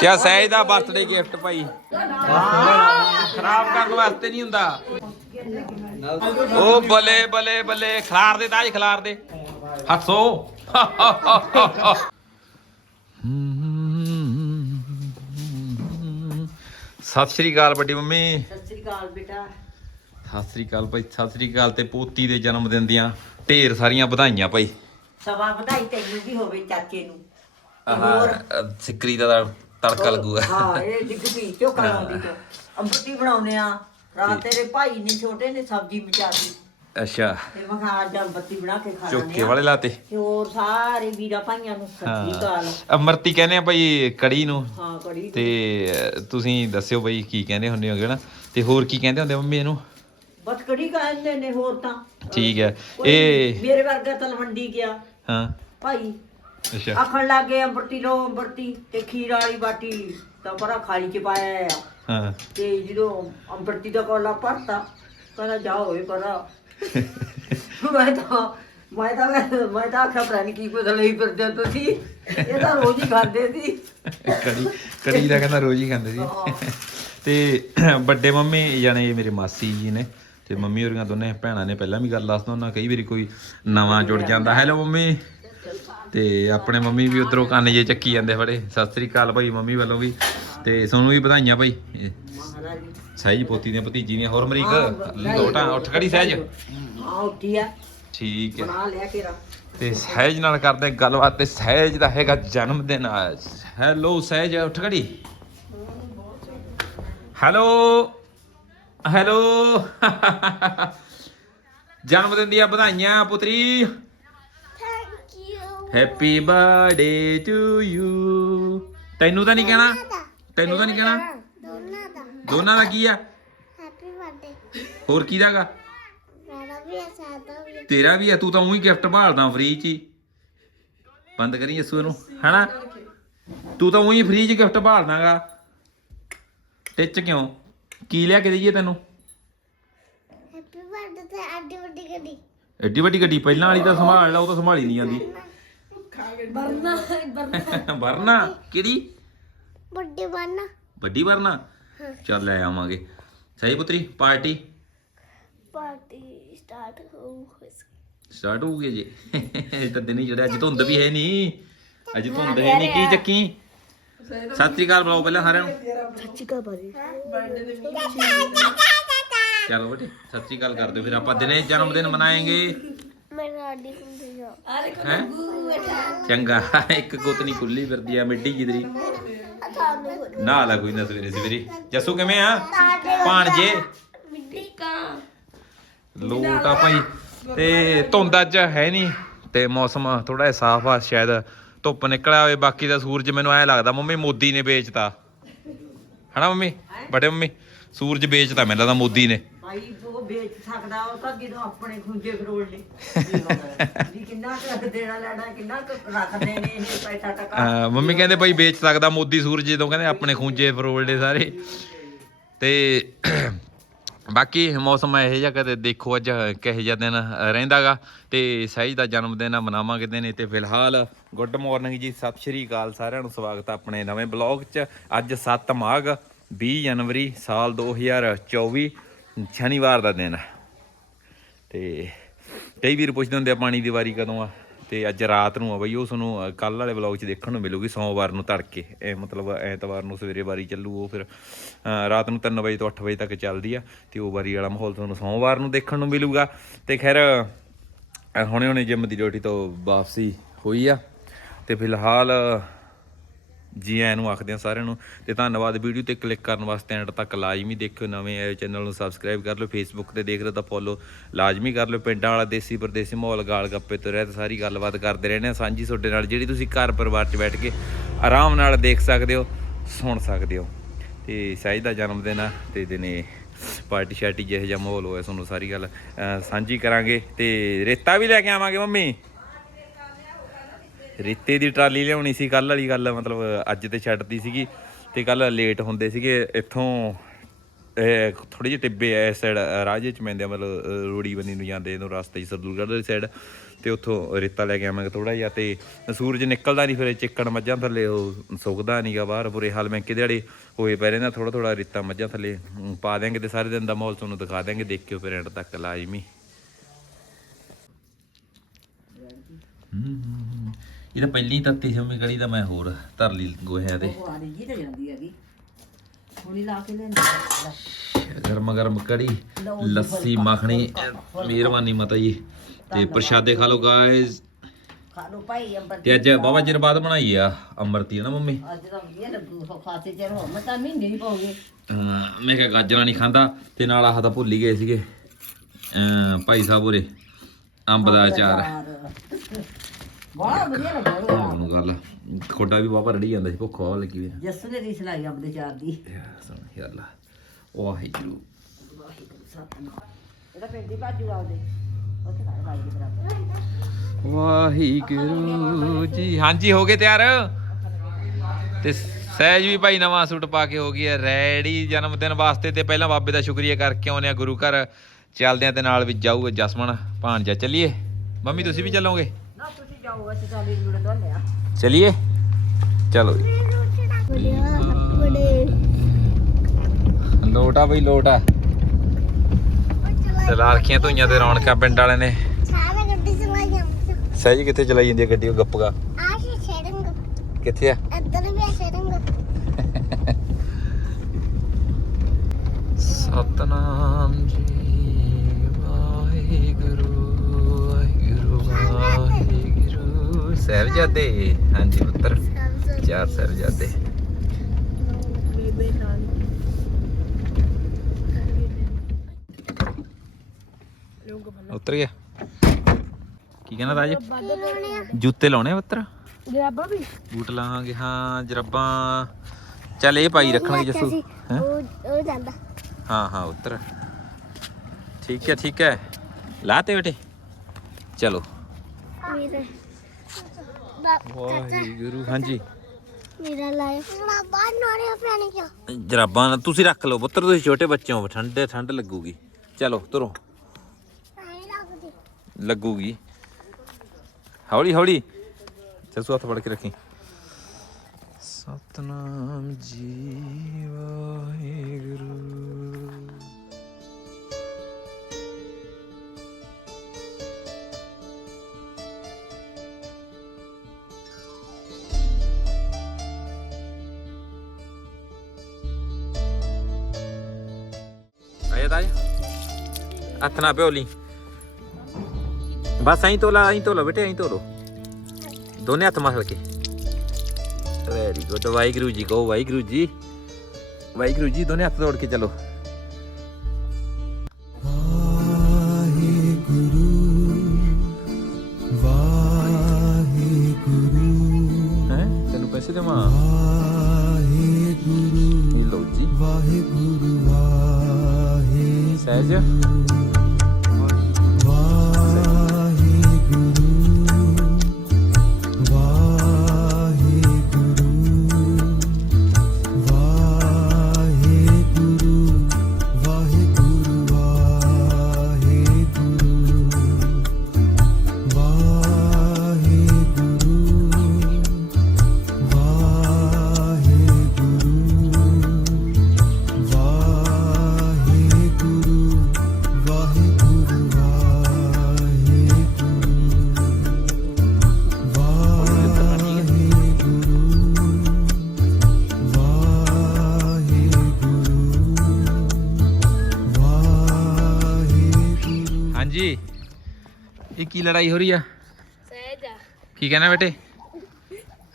ਕਿਆ ਸਹਿਜ ਦਾ birthday gift ਭਾਈ? ਖਰਾਬ ਕਰਨ ਵਾਸਤੇ ਨਹੀਂ ਹੁੰਦਾ। ਉਹ ਬੱਲੇ ਬੱਲੇ ਬੱਲੇ। ਖਿਲਾਰ ਦੇ ਤਾਜ ਖਿਲਾਰ ਦੇ। ਹੱਸੋ। ਸਤਿ ਸ਼੍ਰੀ ਅਕਾਲ ਵੱਡੀ ਮੰਮੀ। ਸਤਿ ਸ੍ਰੀ ਅਕਾਲ ਬੇਟਾ। ਸਤਿ ਸ਼੍ਰੀ ਅਕਾਲ ਭਾਈ ਸਤਿ ਸ਼੍ਰੀ ਅਕਾਲ ਤੇ ਪੋਤੀ ਦੇ ਜਨਮ ਦਿਨ ਦੀਆਂ ਢੇਰ ਸਾਰੀਆਂ ਵਧਾਈਆਂ ਭਾਈ। ਸਵਾ ਵਧਾਈ ਤੈਨੂੰ ਵੀ ਹੋਵੇ ਚਾਚੇ ਨੂੰ। ਆਹ ਸਿਕਰੀ ਦਾ ਤੜਕਾ ਲੱਗੂਗਾ। ਹਾਂ ਇਹ ਡਿੱਗ ਪੀ ਚੋ ਕਰਾਉਂਦੀ ਤੋ। ਅੰਬਤੀ ਬਣਾਉਨੇ ਆ। ਰਾਤ ਤੇਰੇ ਭਾਈ ਨੇ ਛੋਟੇ ਨੇ ਸਬਜ਼ੀ ਮਚਾਤੀ ਅੱਛਾ। ਤੇ ਮੈਂ ਕਿਹਾ ਅੱਜ ਅੰਬਤੀ ਬਣਾ ਕੇ ਖਾ ਚੋਕੇ ਲੈਂਦੇ ਆ। ਵਾਲੇ ਲਾਤੇ? ਤੇ ਹੋਰ ਸਾਰੇ ਵੀਰਾ ਭਾਈਆਂ ਨੂੰ ਸਤਿ ਸ੍ਰੀ ਅਕਾਲ। ਅਮਰਤੀ ਕਹਿੰਦੇ ਆ ਭਾਈ ਕੜੀ ਨੂੰ। ਹਾਂ ਕੜੀ ਤੇ ਤੁਸੀਂ ਦੱਸਿਓ ਭਾਈ ਕੀ ਕਹਿੰਦੇ ਹੁੰਦੇ ਹੋਗੇ ਨਾ? ਤੇ ਹੋਰ ਕੀ ਕਹਿੰਦੇ ਹੁੰਦੇ ਆ ਮੰਮੀ ਇਹਨੂੰ? ਬਸ ਕੜੀ ਕਹਿੰਦੇ ਨੇ ਹੋਰ ਤਾਂ। ਠੀਕ ਹੈ। ਕੋਈ ਇਹ ਮੇਰੇ ਵਰਗਾ ਤਲਵੰਡੀ ਗਿਆ। ਹਾਂ। ਭਾਈ ਅੱਛਾ। ਆਖਣ ਲੱਗੇ ਅੰਬਰਤੀ ਲੋ ਅੰਬਰਤੀ ਤੇ ਖੀਰ ਵਾਲੀ ਬਾਟੀ ਤਾਂ ਬੜਾ ਖਾਲੀ ਚ ਪਾਇਆ ਆ। ਹਾਂ। ਤੇ ਜਦੋਂ ਅੰਬਰਤੀ ਦਾ ਕੋਲਾ ਪੜਤਾ ਕਹਿੰਦਾ ਜਾਓ ਇਹ ਪਰ। ਮੈਂ ਤਾਂ ਮੈਂ ਤਾਂ ਮੈਂ ਤਾਂ ਆਖਿਆ ਨਹੀਂ ਕੀ ਕੁਝ ਲਈ ਫਿਰਦੇ ਹੋ ਤੁਸੀਂ। ਇਹ ਤਾਂ ਰੋਜ਼ ਹੀ ਖਾਂਦੇ ਸੀ। ਕੜੀ ਕੜੀ ਦਾ ਕਹਿੰਦਾ ਰੋਜ਼ ਹੀ ਖਾਂਦੇ ਸੀ। ਤੇ ਵੱਡੇ ਮੰਮੀ ਜਾਨੇ ਮੇਰੇ ਮਾਸੀ ਜੀ ਨੇ ਤੇ ਮੰਮੀ ਹੋਰੀਆਂ ਦੋਨੇ ਭੈਣਾਂ ਨੇ ਪਹਿਲਾਂ ਵੀ ਗੱਲ ਦੱਸਦਾ ਉਹਨਾਂ ਕਈ ਵਾਰੀ ਕੋਈ ਨਵਾਂ ਜੁੜ ਜਾਂਦਾ। Hello mummy. ਤੇ ਆਪਣੇ ਮੰਮੀ ਵੀ ਉਧਰੋਂ ਕੰਨ ਜੇ ਚੱਕੀ ਜਾਂਦੇ ਫੜੇ। ਸਤਿ ਸ੍ਰੀ ਅਕਾਲ ਭਾਈ ਮੰਮੀ ਵੱਲੋਂ ਵੀ। ਤੇ ਤੁਹਾਨੂੰ ਵੀ ਵਧਾਈਆਂ ਭਾਈ। ਸਹਿਜ ਪੋਤੀ ਦੀਆਂ ਭਤੀਜੀ ਦੀਆਂ। ਹੋਰ ਮਰੀਕ ਲੋਟਾ ਉੱਠ ਖੜੀ ਸਹਿਜ। ਆ ਉੱਠੀ ਆ। ਠੀਕ ਹੈ। ਬਣਾ ਲਿਆ ਕੇਰਾ ਤੇ ਸਹਿਜ ਨਾਲ ਕਰਦੇ ਹਾਂ ਗੱਲਬਾਤ। ਤੇ ਸਹਿਜ ਦਾ ਹੈਗਾ ਜਨਮ ਦਿਨ ਹੈਲੋ ਸਹਿਜ ਉੱਠ ਖੜੀ। ਹੈਲੋ ਹੈਲੋ ਜਨਮ ਦਿਨ ਦੀਆਂ ਵਧਾਈਆਂ ਪੁੱਤਰੀ। Thank you happy birthday to you ਤੈਨੂੰ ਤਾਂ ਨਹੀਂ ਕਹਿਣਾ? ਤੈਨੂੰ ਤਾਂ ਨਹੀਂ ਕਹਿਣਾ? ਦੋਨਾਂ ਦਾ। ਦੋਨਾਂ ਦਾ ਕੀ ਆ? ਹੈਪੀ ਬਰਥਡੇ ਹੋਰ ਕੀ ਦਾਗਾ ਮੇਰਾ ਵੀ ਸਾਦਾ ਵੀ ਤੇਰਾ ਵੀ ਆ ਤੂੰ ਤਾਂ ਉਹੀ ਗਿਫਟ ਭਾਲਦਾ ਫ੍ਰੀ ਚ ਹੀ। ਬੰਦ ਕਰੀ ਜੱਸੂ ਇਹਨੂੰ ਹਨਾ? ਤੂੰ ਤਾਂ ਉਹੀ ਫ੍ਰੀ ਚ ਗਿਫਟ ਭਾਲਦਾਗਾ ਟਿੱਚ ਕਿਉਂ? ਕੀ ਲਿਆ ਕੇ ਦਈਏ ਤੈਨੂੰ? ਹੈਪੀ ਬਰਥਡੇ ਤੇ ਅੱਡੀ ਵੱਡੀ ਗੱਡੀ। ਐਡੀ ਵੱਡੀ ਗੱਡੀ ਪਹਿਲਾਂ ਵਾਲੀ ਤਾਂ ਸੰਭਾਲ ਲਾ ਉਹ ਤਾਂ ਸੰਭਾਲੀ ਨਹੀਂ ਜਾਂਦੀ। ਬਰਨਾ ਬਰਨਾ ਵਰਨਾ? ਕਿਹੜੀ? ਵੱਡੀ ਬਰਨਾ ਵੱਡੀ ਵਰਨਾ? ਚੱਲ ਲੈ ਆਵਾਂਗੇ। ਸਹੀ ਪੁੱਤਰੀ ਪਾਰਟੀ? ਪਾਰਟੀ ਸਟਾਰਟ ਹੋ ਸਟਾਰਟ ਹੋ ਗਈ ਜੀ ਇਹ ਤਾਂ ਦਿਨ ਹੀ ਜਿਹੜਾ ਅੱਜ ਧੁੰਦ ਵੀ ਹੈ ਨਹੀਂ। ਅੱਜ ਧੁੰਦ ਹੈ ਨਹੀਂ ਕੀ ਚੱਕੀ? ਸਤਿ ਸ੍ਰੀ ਅਕਾਲ ਬੁਲਾਓ ਪਹਿਲਾਂ ਸਾਰਿਆਂ ਨੂੰ। ਸੱਚੀ ਕਾ ਬਾਰੀ ਚਲੋ ਬੇਟੇ, ਸਤਿ ਸ੍ਰੀ ਅਕਾਲ ਕਰ ਦਿਓ ਫਿਰ ਆਪਾਂ ਦਿਨੇ ਜਨਮ ਦਿਨ ਮਨਾਏਂਗੇ। ਮੇਰਾ ਅੱਡੀ ਹੁੰਦੀ ਜਾ ਹੈ? ਚੰਗਾ, ਇੱਕ ਗੁੱਤਨੀ ਖੁੱਲੀ ਫਿਰਦੀ ਆ ਮਿੱਡੀ ਜਿਦਰੀ ਨਾ ਲਾ ਕੋਈ ਨਾ ਸਵੇਰੇ ਸਵੇਰੇ। ਜੱਸੂ ਕਿਵੇਂ ਆ? ਭਾਣਜੇ? ਮਿੱਟੀ ਕਾ ਲੋਟ ਆ ਭਾਈ। ਤੇ ਧੁੰਦ ਅੱਜ ਹੈ ਨਹੀਂ, ਤੇ ਮੌਸਮ ਥੋੜਾ ਜਿਹਾ ਸਾਫ਼ ਆ ਸ਼ਾਇਦ। ਧੁੱਪ ਨਿਕਲਿਆ ਹੋਵੇ ਬਾਕੀ ਦਾ ਸੂਰਜ ਮੈਨੂੰ ਐ ਲੱਗਦਾ ਮੰਮੀ ਮੋਦੀ ਨੇ ਵੇਚਤਾ। ਹਨਾ ਮੰਮੀ? ਬੜੇ ਮੰਮੀ? ਸੂਰਜ ਵੇਚਤਾ ਮੈਨੂੰ ਲੱਗਦਾ ਮੋਦੀ ਨੇ। ਭਾਈ ਉਹ ਵੇਚ ਸਕਦਾ ਉਹ ਤਾਂ ਜਦੋਂ ਆਪਣੇ ਖੁੰਝੇ ਫਰੋਲ ਨੇ ਜੀ ਕਿੰਨਾ ਕੁ ਦੇਣਾ ਲੈਣਾ ਕਿੰਨਾ ਕੁ ਰੱਖਦੇ ਨੇ ਇਹ ਪੈਸਾ ਟਕਾ ਮੰਮੀ ਕਹਿੰਦੇ ਭਾਈ ਵੇਚ ਸਕਦਾ ਮੋਦੀ ਸੂਰਜ ਜਦੋਂ ਕਹਿੰਦੇ ਆਪਣੇ ਖੂੰਜੇ ਫਰੋਲਦੇ ਸਾਰੇ। ਤੇ ਬਾਕੀ ਮੌਸਮ ਇਹੋ ਜਿਹਾ ਕਦੇ ਦੇਖੋ ਅੱਜ ਕਿਹੋ ਜਿਹਾ ਦਿਨ ਰਹਿੰਦਾਗਾ ਤੇ ਸਹਿਜ ਦਾ ਜਨਮ ਦਿਨ ਆ, ਮਨਾਵਾਂਗੇ ਦਿਨ ਤੇ ਫਿਲਹਾਲ ਗੁੱਡ ਮਾਰਨਿੰਗ ਜੀ, ਸਤਿ ਸ਼੍ਰੀ ਅਕਾਲ ਸਾਰਿਆਂ ਨੂੰ, ਸਵਾਗਤ ਆ ਆਪਣੇ ਨਵੇਂ ਬਲੌਗ 'ਚ ਅੱਜ 7 ਮਾਘ 20 ਜਨਵਰੀ ਸਾਲ 2024 ਸ਼ਨੀਵਾਰ ਦਾ ਦਿਨ ਆ। ਤੇ ਕਈ ਵੀਰ ਪੁੱਛਦੇ ਹੁੰਦੇ ਆ, ਪਾਣੀ ਦੀ ਵਾਰੀ ਕਦੋਂ ਆ ਤੇ ਅੱਜ ਰਾਤ ਨੂੰ ਆ ਬਈ, ਉਹ ਤੁਹਾਨੂੰ ਕੱਲ ਵਾਲੇ ਵਲੌਗ 'ਚ ਦੇਖਣ ਨੂੰ ਮਿਲੂਗੀ ਸੋਮਵਾਰ ਨੂੰ ਤੜਕੇ। ਇਹ ਮਤਲਬ ਐਤਵਾਰ ਨੂੰ ਸਵੇਰੇ ਵਾਰੀ ਚੱਲੂ, ਉਹ ਫਿਰ ਰਾਤ ਨੂੰ 3 ਵਜੇ ਤੋਂ 8 ਵਜੇ ਤੱਕ ਚੱਲਦੀ ਆ ਤੇ ਉਹ ਵਾਰੀ ਵਾਲਾ ਮਾਹੌਲ ਤੁਹਾਨੂੰ ਸੋਮਵਾਰ ਨੂੰ ਦੇਖਣ ਨੂੰ ਮਿਲੂਗਾ। ਤੇ ਖੈਰ ਹੁਣੇ ਹੁਣੇ ਜਿਮ ਦੀ ਡਿਊਟੀ ਤੋਂ ਵਾਪਸੀ ਹੋਈ ਆ। ਤੇ ਫਿਲਹਾਲ ਜੀ ਆਇਆਂ ਨੂੰ ਆਖਦੇ ਆ ਸਾਰਿਆਂ ਨੂੰ ਤੇ ਧੰਨਵਾਦ ਵੀਡੀਓ ਤੇ ਕਲਿੱਕ ਕਰਨ ਵਾਸਤੇ ਐਂਡ ਤੱਕ ਲਾਜ਼ਮੀ ਦੇਖਿਓ, ਨਵੇਂ ਆਏ ਚੈਨਲ ਨੂੰ ਸਬਸਕ੍ਰਾਈਬ ਕਰ ਲਓ ਫੇਸਬੁੱਕ ਤੇ ਦੇਖ ਰਹੇ ਤਾਂ ਫੋਲੋ ਲਾਜ਼ਮੀ ਕਰ ਲਓ, ਪਿੰਡਾਂ ਵਾਲਾ ਦੇਸੀ ਪਰਦੇਸੀ ਮਾਹੌਲ ਗਾਲ ਗੱਪੇ ਤੋਂ ਰਹਿਤ ਸਾਰੀ ਗੱਲਬਾਤ ਕਰਦੇ ਰਹਿੰਦੇ ਆ ਸਾਂਝੀ ਤੁਹਾਡੇ ਨਾਲ, ਜਿਹੜੀ ਤੁਸੀਂ ਘਰ ਪਰਿਵਾਰ 'ਚ ਬੈਠ ਕੇ ਆਰਾਮ ਨਾਲ ਦੇਖ ਸਕਦੇ ਹੋ, ਸੁਣ ਸਕਦੇ ਹੋ। ਤੇ ਸਾਈ ਦਾ ਜਨਮ ਦਿਨ ਆ ਤੇ ਦਿਨੇ ਪਾਰਟੀ ਸ਼ਾਰਟੀ ਜਿਹੋ ਜਿਹਾ ਮਾਹੌਲ ਹੋਇਆ, ਤੁਹਾਨੂੰ ਸਾਰੀ ਗੱਲ ਸਾਂਝੀ ਕਰਾਂਗੇ ਤੇ ਰੇਤਾ ਵੀ ਲੈ ਕੇ ਆਵਾਂਗੇ ਮੰਮੀ। ਰੇਤੇ ਦੀ ਟਰਾਲੀ ਲਿਆਉਣੀ ਸੀ ਕੱਲ ਵਾਲੀ ਗੱਲ ਮਤਲਬ ਅੱਜ ਤੇ ਛੱਡਦੀ ਸੀਗੀ ਤੇ ਕੱਲ ਲੇਟ ਹੁੰਦੇ ਸੀਗੇ ਇੱਥੋਂ ਥੋੜੀ ਜਿਹੇ ਟਿੱਬੇ ਐ ਇਸ ਸਾਈਡ ਰਾਜੇ ਚ ਪੈਂਦੇ ਆ ਮਤਲਬ ਅ, ਰੂੜੀ ਨੂੰ ਜਾਂਦੇ ਇਹਨੂੰ ਰਸਤੇ 'ਚ ਸਰਦੂਲਗੜ੍ਹ ਵਾਲੀ ਸਾਈਡ ਤੇ ਉੱਥੋਂ ਰੇਤਾ ਲੈ ਕੇ ਆਵਾਂਗੇ ਥੋੜਾ ਜਿਹਾ ਤੇ ਸੂਰਜ ਨਿਕਲਦਾ ਨਹੀਂ ਫਿਰ ਚਿੱਕਣ ਮੱਝਾਂ ਥੱਲੇ ਉਹ ਸੁੱਕਦਾ ਨਹੀਂਗਾ ਬਾਹਰ ਬੁਰੇ ਹਾਲ ਮੈਂ ਦਿਹਾੜੇ ਹੋਏ ਪੈ ਰਹਿੰਦਾ ਥੋੜਾ ਥੋੜਾ ਰੇਤਾ ਮੱਝਾਂ ਥੱਲੇ ਪਾ ਦਿਆਂਗੇ ਤੇ ਸਾਰੇ ਦਿਨ ਦਾ ਮਾਹੌਲ ਤੁਹਾਨੂੰ ਦਿਖਾ ਦਿਆਂਗੇ ਦੇਖਿਓ ਫਿਰ ਐਂਡ ਤੱਕ ਲਾਜ਼ਮੀ। ਇਹ ਤਾਂ ਪਹਿਲੀ ਤੱਤੀ ਸੀ ਕੜੀ ਦਾ ਮੈਂ ਹੋਰ ਧਰ ਲਈ ਗੋਹਿਆਂ ਤੇ ਉਹ ਆ ਰਹੀ ਜੀ ਤਾਂ ਜਾਂਦੀ ਹੈਗੀ। ਹੁਣੀ ਲਾ ਕੇ ਲੈਂਦੀ ਗਰਮ ਗਰਮ ਕੜੀ ਲੱਸੀ ਮੱਖਣੀ ਮਿਹਰਬਾਨੀ ਮਾਤਾ ਜੀ। ਤੇ ਪ੍ਰਸ਼ਾਦੇ ਖਾ ਲਓ ਗਾਇਸ ਖਾ ਲੋ ਭਾਈ ਅੰਬਰ ਤੇ ਅੱਜ ਬਾਬਾ ਚਿਰ ਬਾਅਦ ਬਣਾਈ ਆ ਅੰਮ੍ਰਿਤੀ ਨਾ ਮੰਮੀ? ਅੱਜ ਤਾਂ ਵਧੀਆ ਲੱਗੂ ਮੈਂ ਤਾਂ ਮਹੀਨੇ ਹੀ ਪਾਉਗੇ ਅਹ ਮੈਂ ਕਿਹਾ ਗਾਜਰਾਂ ਨਹੀਂ ਖਾਂਦਾ ਤੇ ਨਾਲ ਆਹ ਤਾਂ ਭੁੱਲ ਹੀ ਗਏ ਸੀਗੇ। ਅਹ ਭਾਈ ਸਾਹਿਬ ਉਰੇ ਅੰਬ ਦਾ ਅਚਾਰ। ਬੜਾ ਵਧੀਆ ਲੱਗਦਾ ਹੁਣ ਨੂੰ ਗੱਲ ਖੋਡਾ ਵੀ ਬਾਬਾ ਰੜੀ ਜਾਂਦਾ ਸੀ ਭੁੱਖ ਬਹੁਤ ਲੱਗੀ ਵੀ ਜੱਸੂ ਨੇ ਰੀਸ ਲਾਈ ਦੇ ਚਾਰ ਦੀ। ਯਾਰ ਵਾਹਿਗੁਰੂ। ਇਹਦਾ ਪਿੰਡ ਦੀ ਬਾਜੂ ਆਉਦੇ ਉੱਥੇ ਘਰ ਬਾਈ ਦੇ ਬਰਾਬਰ। ਵਾਹਿਗੁਰੂ ਜੀ। ਹਾਂਜੀ ਹੋ ਗਏ ਤਿਆਰ? ਤੇ ਸਹਿਜ ਵੀ ਭਾਈ ਨਵਾਂ ਸੂਟ ਪਾ ਕੇ ਹੋ ਗਈ ਹੈ ਰੈਡੀ ਜਨਮ ਦਿਨ ਵਾਸਤੇ ਤੇ ਪਹਿਲਾਂ ਬਾਬੇ ਦਾ ਸ਼ੁਕਰੀਆ ਕਰਕੇ ਆਉਨੇ ਆ ਗੁਰੂ ਘਰ। ਚੱਲਦੇ ਆ ਤੇ ਨਾਲ ਵੀ ਜਾਊ ਜਸਮਨ ਭਾਂਜਾ ਚੱਲੀਏ? ਮੰਮੀ ਤੁਸੀਂ ਵੀ ਚੱਲੋਗੇ? ਨਾ ਤੁਸੀਂ ਅਸੀਂ ਤਾਂ ਜੁੜੇ ਦੋਨੇ ਆ। ਚੱਲੀਏ। ਚਲੋ ਜੀ। ਲੋਟਾ ਬਈ, ਲੋਟਾ ਤੇ ਲਾਰਖੀਆਂ ਧੋਈਆਂ ਤੇ ਰੌਣਕਾਂ ਪਿੰਡ ਵਾਲੇ ਨੇ। ਸਹਿਜ ਕਿੱਥੇ ਚਲਾਈ ਜਾਂਦੀ ਹੈ ਗੱਡੀ, ਉਹ ਗੱਪਗਾ ਆ ਕਿੱਥੇ ਆ? ਇੱਧਰ ਵੀ ਸ਼ੇਰਿੰਗ ਸਤਨਾਮ ਜੀ, ਵਾਹਿਗੁਰੂ ਵਾਹਿਗੁਰੂ ਵਾਹਿਗੁਰੂ। ਸਾਹਿਬਜ਼ਾਦੇ। ਹਾਂਜੀ ਪੁੱਤਰ ਚਾਰ ਸਾਹਿਬਜ਼ਾਦੇ। ਬੇਬੇ ਨਾਲ ਉਤਰ ਗਿਆ। ਕੀ ਕਹਿੰਦਾ ਰਾਜ? ਜੁੱਤੇ ਲਾਉਣੇ ਆ ਪੁੱਤਰ? ਜਰਾਬਾ ਵੀ। ਬੂਟ ਲਾਵਾਂਗੇ ਹਾਂ ਜਰਾਬਾਂ। ਚੱਲ ਇਹ ਪਾਈ ਰੱਖਣਗੇ ਜੱਸੂ ਹੈਂ? ਉਹ ਉਹ ਜਾਂਦਾ। ਹਾਂ ਹਾਂ ਉੱਤਰ। ਠੀਕ ਹੈ ਠੀਕ ਹੈ। ਲਾਤੇ ਬੇਟੇ। ਚਲੋ। ਮੇਰੇ ਵਾਹਿਗੁਰੂ ਹਾਂਜੀ। ਮੇਰਾ ਲਾਇਆ ਜਰਾਬਾ ਨਾਲੇ ਪੈਣੇ ਕਿਉਂ ਜਰਾਬਾਂ ਤੁਸੀਂ ਰੱਖ ਲਓ ਪੁੱਤਰ ਤੁਸੀਂ ਛੋਟੇ ਬੱਚੇ ਹੋ ਠੰਡੇ ਠੰਡ ਲੱਗੂਗੀ। ਚਲੋ ਤੁਰੋ। ਨਹੀਂ ਲੱਗਦੀ ਲੱਗੂਗੀ। ਹੌਲੀ ਹੌਲੀ। ਜੱਸੂ ਹੱਥ ਫੜ ਕੇ ਰੱਖੀ। ਸਤਨਾਮ ਜੀ ਵਾਹਿਗੁਰੂ। ਆਇਆ ਤਾਜ ਹੱਥ ਨਾ ਪਿਓ ਲਈ। ਬਸ ਐਂ ਤੋਲਾ ਐਂ ਤੋਲਾ ਬੇਟੇ, ਐਂ ਤੋਲੋ। ਦੋਨੇ ਹੱਥ ਮਸਲ ਕੇ। ਵੈਰੀ ਗੁੱਡ ਵਾਹਿਗੁਰੂ ਜੀ ਕਹੋ ਵਾਹਿਗੁਰੂ ਜੀ। ਵਾਹਿਗੁਰੂ ਜੀ, ਦੋਨੇ ਹੱਥ ਤੋੜ ਕੇ ਚਲੋ। ਸਹਿਜ ਲੜਾਈ ਹੋ ਰਹੀ ਆ? ਸਹਿਜਾ ਕੀ ਕਹਿਣਾ ਬੇਟੇ?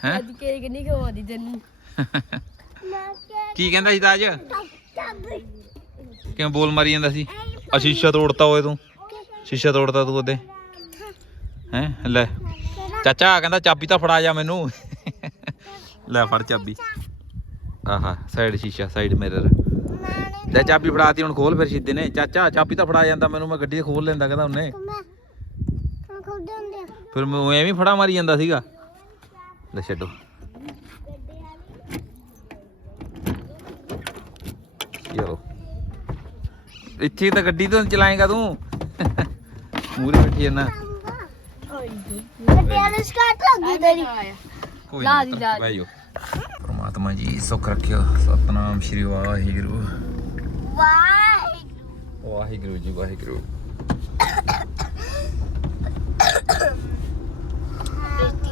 ਹੈ? ਅੱਜ ਕੇਕ ਨਹੀਂ ਖਵਾਦੀ ਤੈਨੂੰ ਕੀ ਕਹਿੰਦਾ ਸੀ ਤਾਜ ਕਿਉਂ ਬੋਲ ਮਾਰੀ ਜਾਂਦਾ ਸੀ? ਆ ਸ਼ੀਸ਼ਾ ਤੋੜਤਾ ਓਏ ਤੂੰ। ਸ਼ੀਸ਼ਾ ਤੋੜਤਾ ਤੂੰ ਉਹਦੇ ਹੈ? ਲੈ। ਚਾਚਾ ਕਹਿੰਦਾ ਚਾਬੀ ਤਾਂ ਫੜਾ ਜਾ ਮੈਨੂੰ। ਲੈ ਫੜ ਚਾਬੀ। ਆਹਾ ਸਾਈਡ ਸ਼ੀਸ਼ਾ ਸਾਈਡ ਮਿਰਰ ਲੈ ਚਾਬੀ ਫੜਾਤੀ ਹੁਣ ਖੋਲ ਫਿਰ ਸਿੱਧੇ ਨੇ। ਚਾਚਾ ਚਾਬੀ ਤਾਂ ਫੜਾ ਜਾਂਦਾ ਮੈਨੂੰ ਮੈਂ ਗੱਡੀ ਖੋਲ ਲੈਂਦਾ ਕਹਿੰਦਾ ਉਹਨੇ। ਫਿਰ ਮੈਂ ਐਵੇਂ ਹੀ ਫੜਾ ਮਾਰੀ ਜਾਂਦਾ ਸੀਗਾ। ਲੈ ਛੱਡੋ। ਚਲੋ ਇੱਥੇ ਤਾਂ ਗੱਡੀ ਤੋਂ ਚਲਾਏਗਾ ਤੂੰ। ਮੂਰੇ ਬੈਠੀ ਲੱਗੀ ਤੇਰੀ। ਕੋਈ ਲਾ ਦੀ, ਲਾ ਪ੍ਰਮਾਤਮਾ ਜੀ ਸੁੱਖ ਰੱਖਿਓ। ਸਤਨਾਮ ਸ਼੍ਰੀ ਵਾਹਿਗੁਰੂ। ਵਾਹਿਗੁਰੂ। ਵਾਹਿਗੁਰੂ ਜੀ ਵਾਹਿਗੁਰੂ।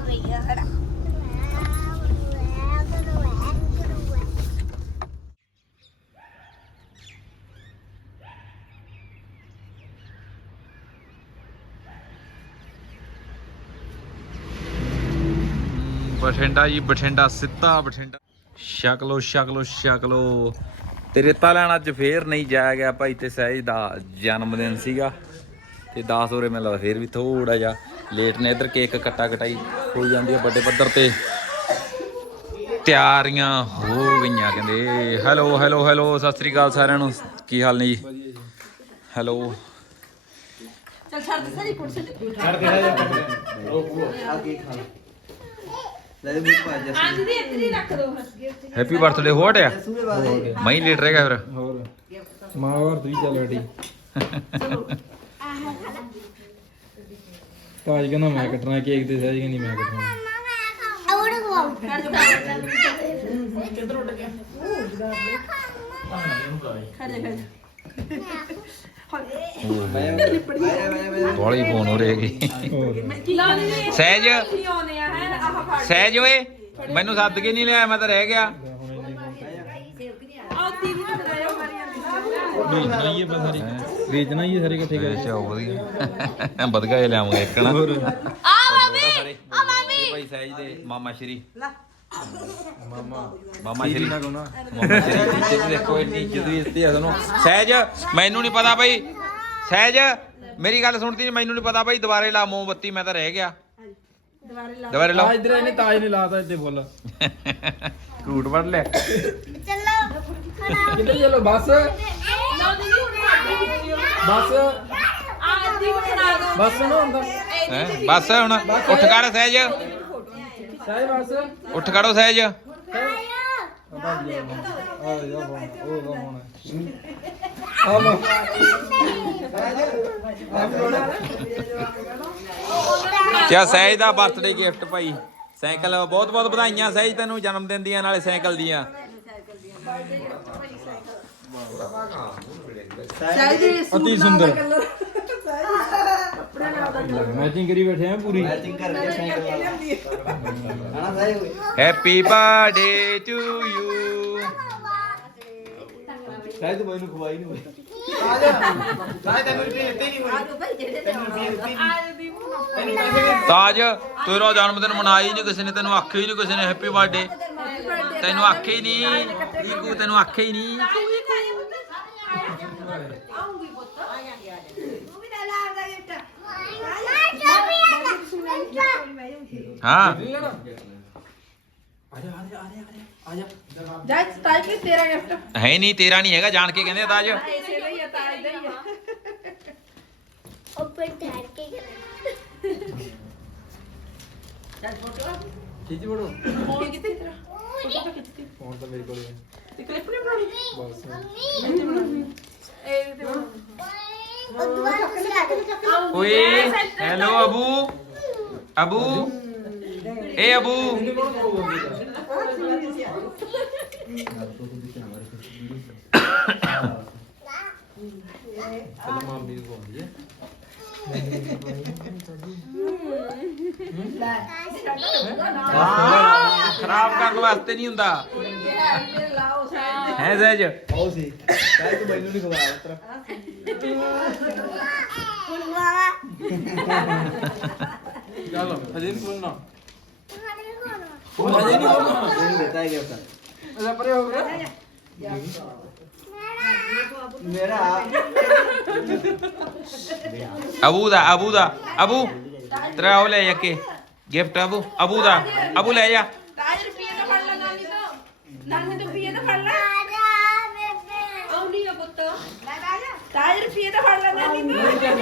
ਬੇਟੀ ਭਈਆ ਖੜਾ ਬਠਿੰਡਾ ਜੀ, ਬਠਿੰਡਾ ਸਿੱਧਾ, ਬਠਿੰਡਾ। ਛਕ ਲੋ ਛਕ ਲੋ ਛਕ ਲੋ ਤੇ ਰੇਤਾ ਲੈਣ ਅੱਜ ਫੇਰ ਨਹੀਂ ਜਾਇਆ ਗਿਆ ਭਾਈ, ਤੇ ਸਹਿਜ ਦਾ ਜਨਮ ਦਿਨ ਸੀਗਾ। ਤੇ 10 ਹੋਰੇ ਮੈਨੂੰ ਲੱਗਦਾ ਫੇਰ ਵੀ ਥੋੜਾ ਜਿਹਾ ਲੇਟ ਨੇ। ਇਧਰ ਕੇਕ ਕੱਟਾ ਕਟਾਈ ਹੋ ਜਾਂਦੀ ਹੈ ਵੱਡੇ ਪੱਧਰ ਤੇ। ਤਿਆਰੀਆਂ ਹੋ ਗਈਆਂ ਕਹਿੰਦੇ। Hello hello hello Sat Sri ਅਕਾਲ ਸਾਰਿਆਂ ਨੂੰ। ਕੀ ਹਾਲ ਨੇ ਜੀ? ਹੈਲੋ ਚੱਲ ਛੱਡ ਦੇ ਸਾਰੀ ਕੁਰਸੀ ਤੇ ਹੈਪੀ ਬਰਥਡੇ ਹੋਟ ਆ ਮੈਂ ਹੀ ਲੇਟ ਰਹੇਗਾ ਫਿਰ। ਹੋਰ। ਮਾਂ ਹੋਰ ਚੱਲ ਬੈਠੀ। ਤਾਜ ਕਹਿੰਦਾ ਮੈਂ ਕੱਟਣਾ ਕੇਕ ਤੇ ਸਹਿਜ ਕਹਿੰਦੀ ਮੈਂ ਕੱਟਣਾ। ਗਵਾਉ ਬੋਲੀ ਫੋਨ ਹੋ ਰਹੇਗੀ ਹੋਰ। ਸਹਿਜ ਸਹਿਜ ਓਏ ਮੈਨੂੰ ਸੱਦ ਕੇ ਨਹੀਂ ਲਿਆ ਮੈਂ ਤਾਂ ਰਹਿ ਗਿਆ। ਵੇਚਣਾ ਹੀ ਹੈ ਬਸ ਸਾਰੀ ਵੇਚਣਾ ਹੀ ਹੈ ਸਾਰੇ ਇਕੱਠੇ ਤੇ ਕਰ ਚਾ ਵਧੀਆ ਬਦਗਾ ਇਹ ਲਿਆਵਾਂਗੇ ਇੱਕ ਨਾ ਹੋਰ। ਆ ਮੰਮੀ ਆ ਮੰਮੀ। ਭਾਈ ਸਹਿਜ ਦੇ ਮਾਮਾ ਸ਼੍ਰੀ। ਮਾਮਾ। ਮਾਮਾ ਸ਼੍ਰੀ। ਨਾ। ਕੋਨਾ ਮਾਮਾ ਸ਼੍ਰੀ। ਇੱਜ਼ਤ ਦੇਖੋ ਇੰਨੀ ਵੀ ਇੱਜ਼ਤ ਹੈ ਤੁਹਾਨੂੰ। ਸਹਿਜ ਮੈਨੂੰ ਨਹੀਂ ਪਤਾ ਭਾਈ ਸਹਿਜ ਮੇਰੀ ਗੱਲ ਸੁਣਦੀ ਨਹੀਂ ਮੈਨੂੰ ਨਹੀਂ ਪਤਾ ਭਾਈ ਦੁਬਾਰੇ ਲਾ ਮੋਮਬੱਤੀ ਮੈਂ ਤਾਂ ਰਹਿ ਗਿਆ। ਦੁਬਾਰੇ ਲਾ। ਤਾਜ ਇਧਰ ਇਹਨੇ ਤਾਜ ਨੇ ਲਾਤਾ ਇੱਥੇ ਫੁੱਲ। ਝੂਠ ਵੜ ਲੈ ਚੱਲੋ। ਕਿੱਧਰ ਚੱਲੋ ਬੱਸ? ਬੱਸ। ਬੱਸ ਨਾ ਹੁੰਦਾ ਹੈਂ? ਬਸ ਹੁਣ ਉੱਠ ਖੜ ਸਹਿਜ ਸਹਿਜ ਬੱਸ ਉੱਠ ਖੜੋ ਸਹਿਜ। ਆ ਜਾ ਉਹ ਫੋਨ ਆ ਮਾ ਕਿਆ ਸਹਿਜ ਦਾ ਬਰਥਡੇ ਗਿਫਟ ਭਾਈ? ਸਾਈਕਲ ਬਹੁਤ ਬਹੁਤ ਵਧਾਈਆਂ ਸਹਿਜ ਤੈਨੂੰ ਜਨਮ ਦਿਨ ਦੀਆਂ ਨਾਲੇ ਸਾਈਕਲ ਦੀਆਂ। ਅਤੀ ਸੁੰਦਰ। ਮੈਚਿੰਗ ਕਰੀ ਬੈਠੇ ਆ ਪੂਰੀ। ਹੈਪੀ ਬਰਥਡੇ ਟੂ ਯੂ ਸ਼ਾਇਦ ਮੈਨੂੰ ਖਵਾਈ ਨਹੀਂ ਤਾਜ ਤੇਰਾ ਜਨਮ ਦਿਨ ਮਨਾਇਆ ਹੀ ਨਹੀਂ ਕਿਸੇ ਨੇ। ਤੈਨੂੰ ਆਖਿਆ ਹੀ ਨਹੀਂ ਕਿਸੇ ਨੇ ਹੈਪੀ ਬਰਥਡੇ ਤੈਨੂੰ ਆਖਿਆ ਹੀ ਨਹੀਂ ਰੀਕੂ ਤੈਨੂੰ ਆਖਿਆ ਹੀ ਨਹੀਂ ਹਾਂ ਜਾ ਤਾਈ ਕਿ ਤੇਰਾ ਗਿਫਟ ਹੈ ਨਹੀਂ ਤੇਰਾ ਨਹੀਂ ਹੈਗਾ ਜਾਣ ਕੇ ਕਹਿੰਦੇ ਆ ਤਾਜ ਇਸੇ ਲਈ ਆ ਤਾਈ ਦਾ ਹੀ ਆ ਉੱਪਰ ਠਹਿਰ ਕੇ ਚੱਲ ਫੋਟੋ ਖਿੱਚ ਬੜੋ ਫੋਨ ਕਿੱਥੇ ਤੇਰਾ ਫੋਟੋ ਤਾਂ ਖਿੱਚਤੀ ਫੋਨ ਤਾਂ ਮੇਰੇ ਕੋਲ ਹੈ ਤੇ ਕਲਿੱਪ ਨਹੀਂ ਬਣਾਉਣੀ ਬਸ ਇਹ ਤੇ ਉਹ ਦੁਬਾਰਾ ਤੁਸੀਂ ਆ ਕੇ ਓਏ ਹੈਲੋ ਅਬੂ ਅਬੂ ਏ ਅਬੂ ਚਲੋ ਮਾਂ ਵੀ ਖਵਾਉਂਦੀ ਹੈ ਖਰਾਬ ਕਰਨ ਵਾਸਤੇ ਨਹੀਂ ਹੁੰਦਾ ਹੈ ਸਹਿਜ? ਆਓ ਸੀ ਤੂੰ ਮੈਨੂੰ ਨਹੀਂ ਖਵਾਇਆ ਉਤਰਾ। ਚਲੋ ਅਜੇ ਨਹੀਂ ਬੋਲਣਾ ਅਜੇ ਨਹੀਂ ਬੋਲਣਾ ਇਹ ਬਤਾ ਗਿਆ ਤਾਂ ਅਜਾ ਪਰੇ ਹੋ ਗਿਆ। ਅਬੂ ਦਾ ਅਬੂ ਦਾ। ਅਬੂ ਤੇਰਾ ਉਹ ਲੈ ਜਾ ਕੇ। ਗਿਫਟ ਅਬੂ ਅਬੂ ਦਾ। ਅਬੂ ਲੈ ਜਾ। ਤਾਜ ਰੁਪਏ ਦਾ ਫੜ ਲਾ ਤੋਂ ਨਾਨੀ ਤੋਂ ਰੁਪਏ ਦਾ। ਆਉਣੀ ਆ ਪੁੱਤ ਤਾਜ ਰੁਪਏ ਦਾ ਫੜ ਲਾ ਨਾਨੀ ਤੋਂ ਜਾ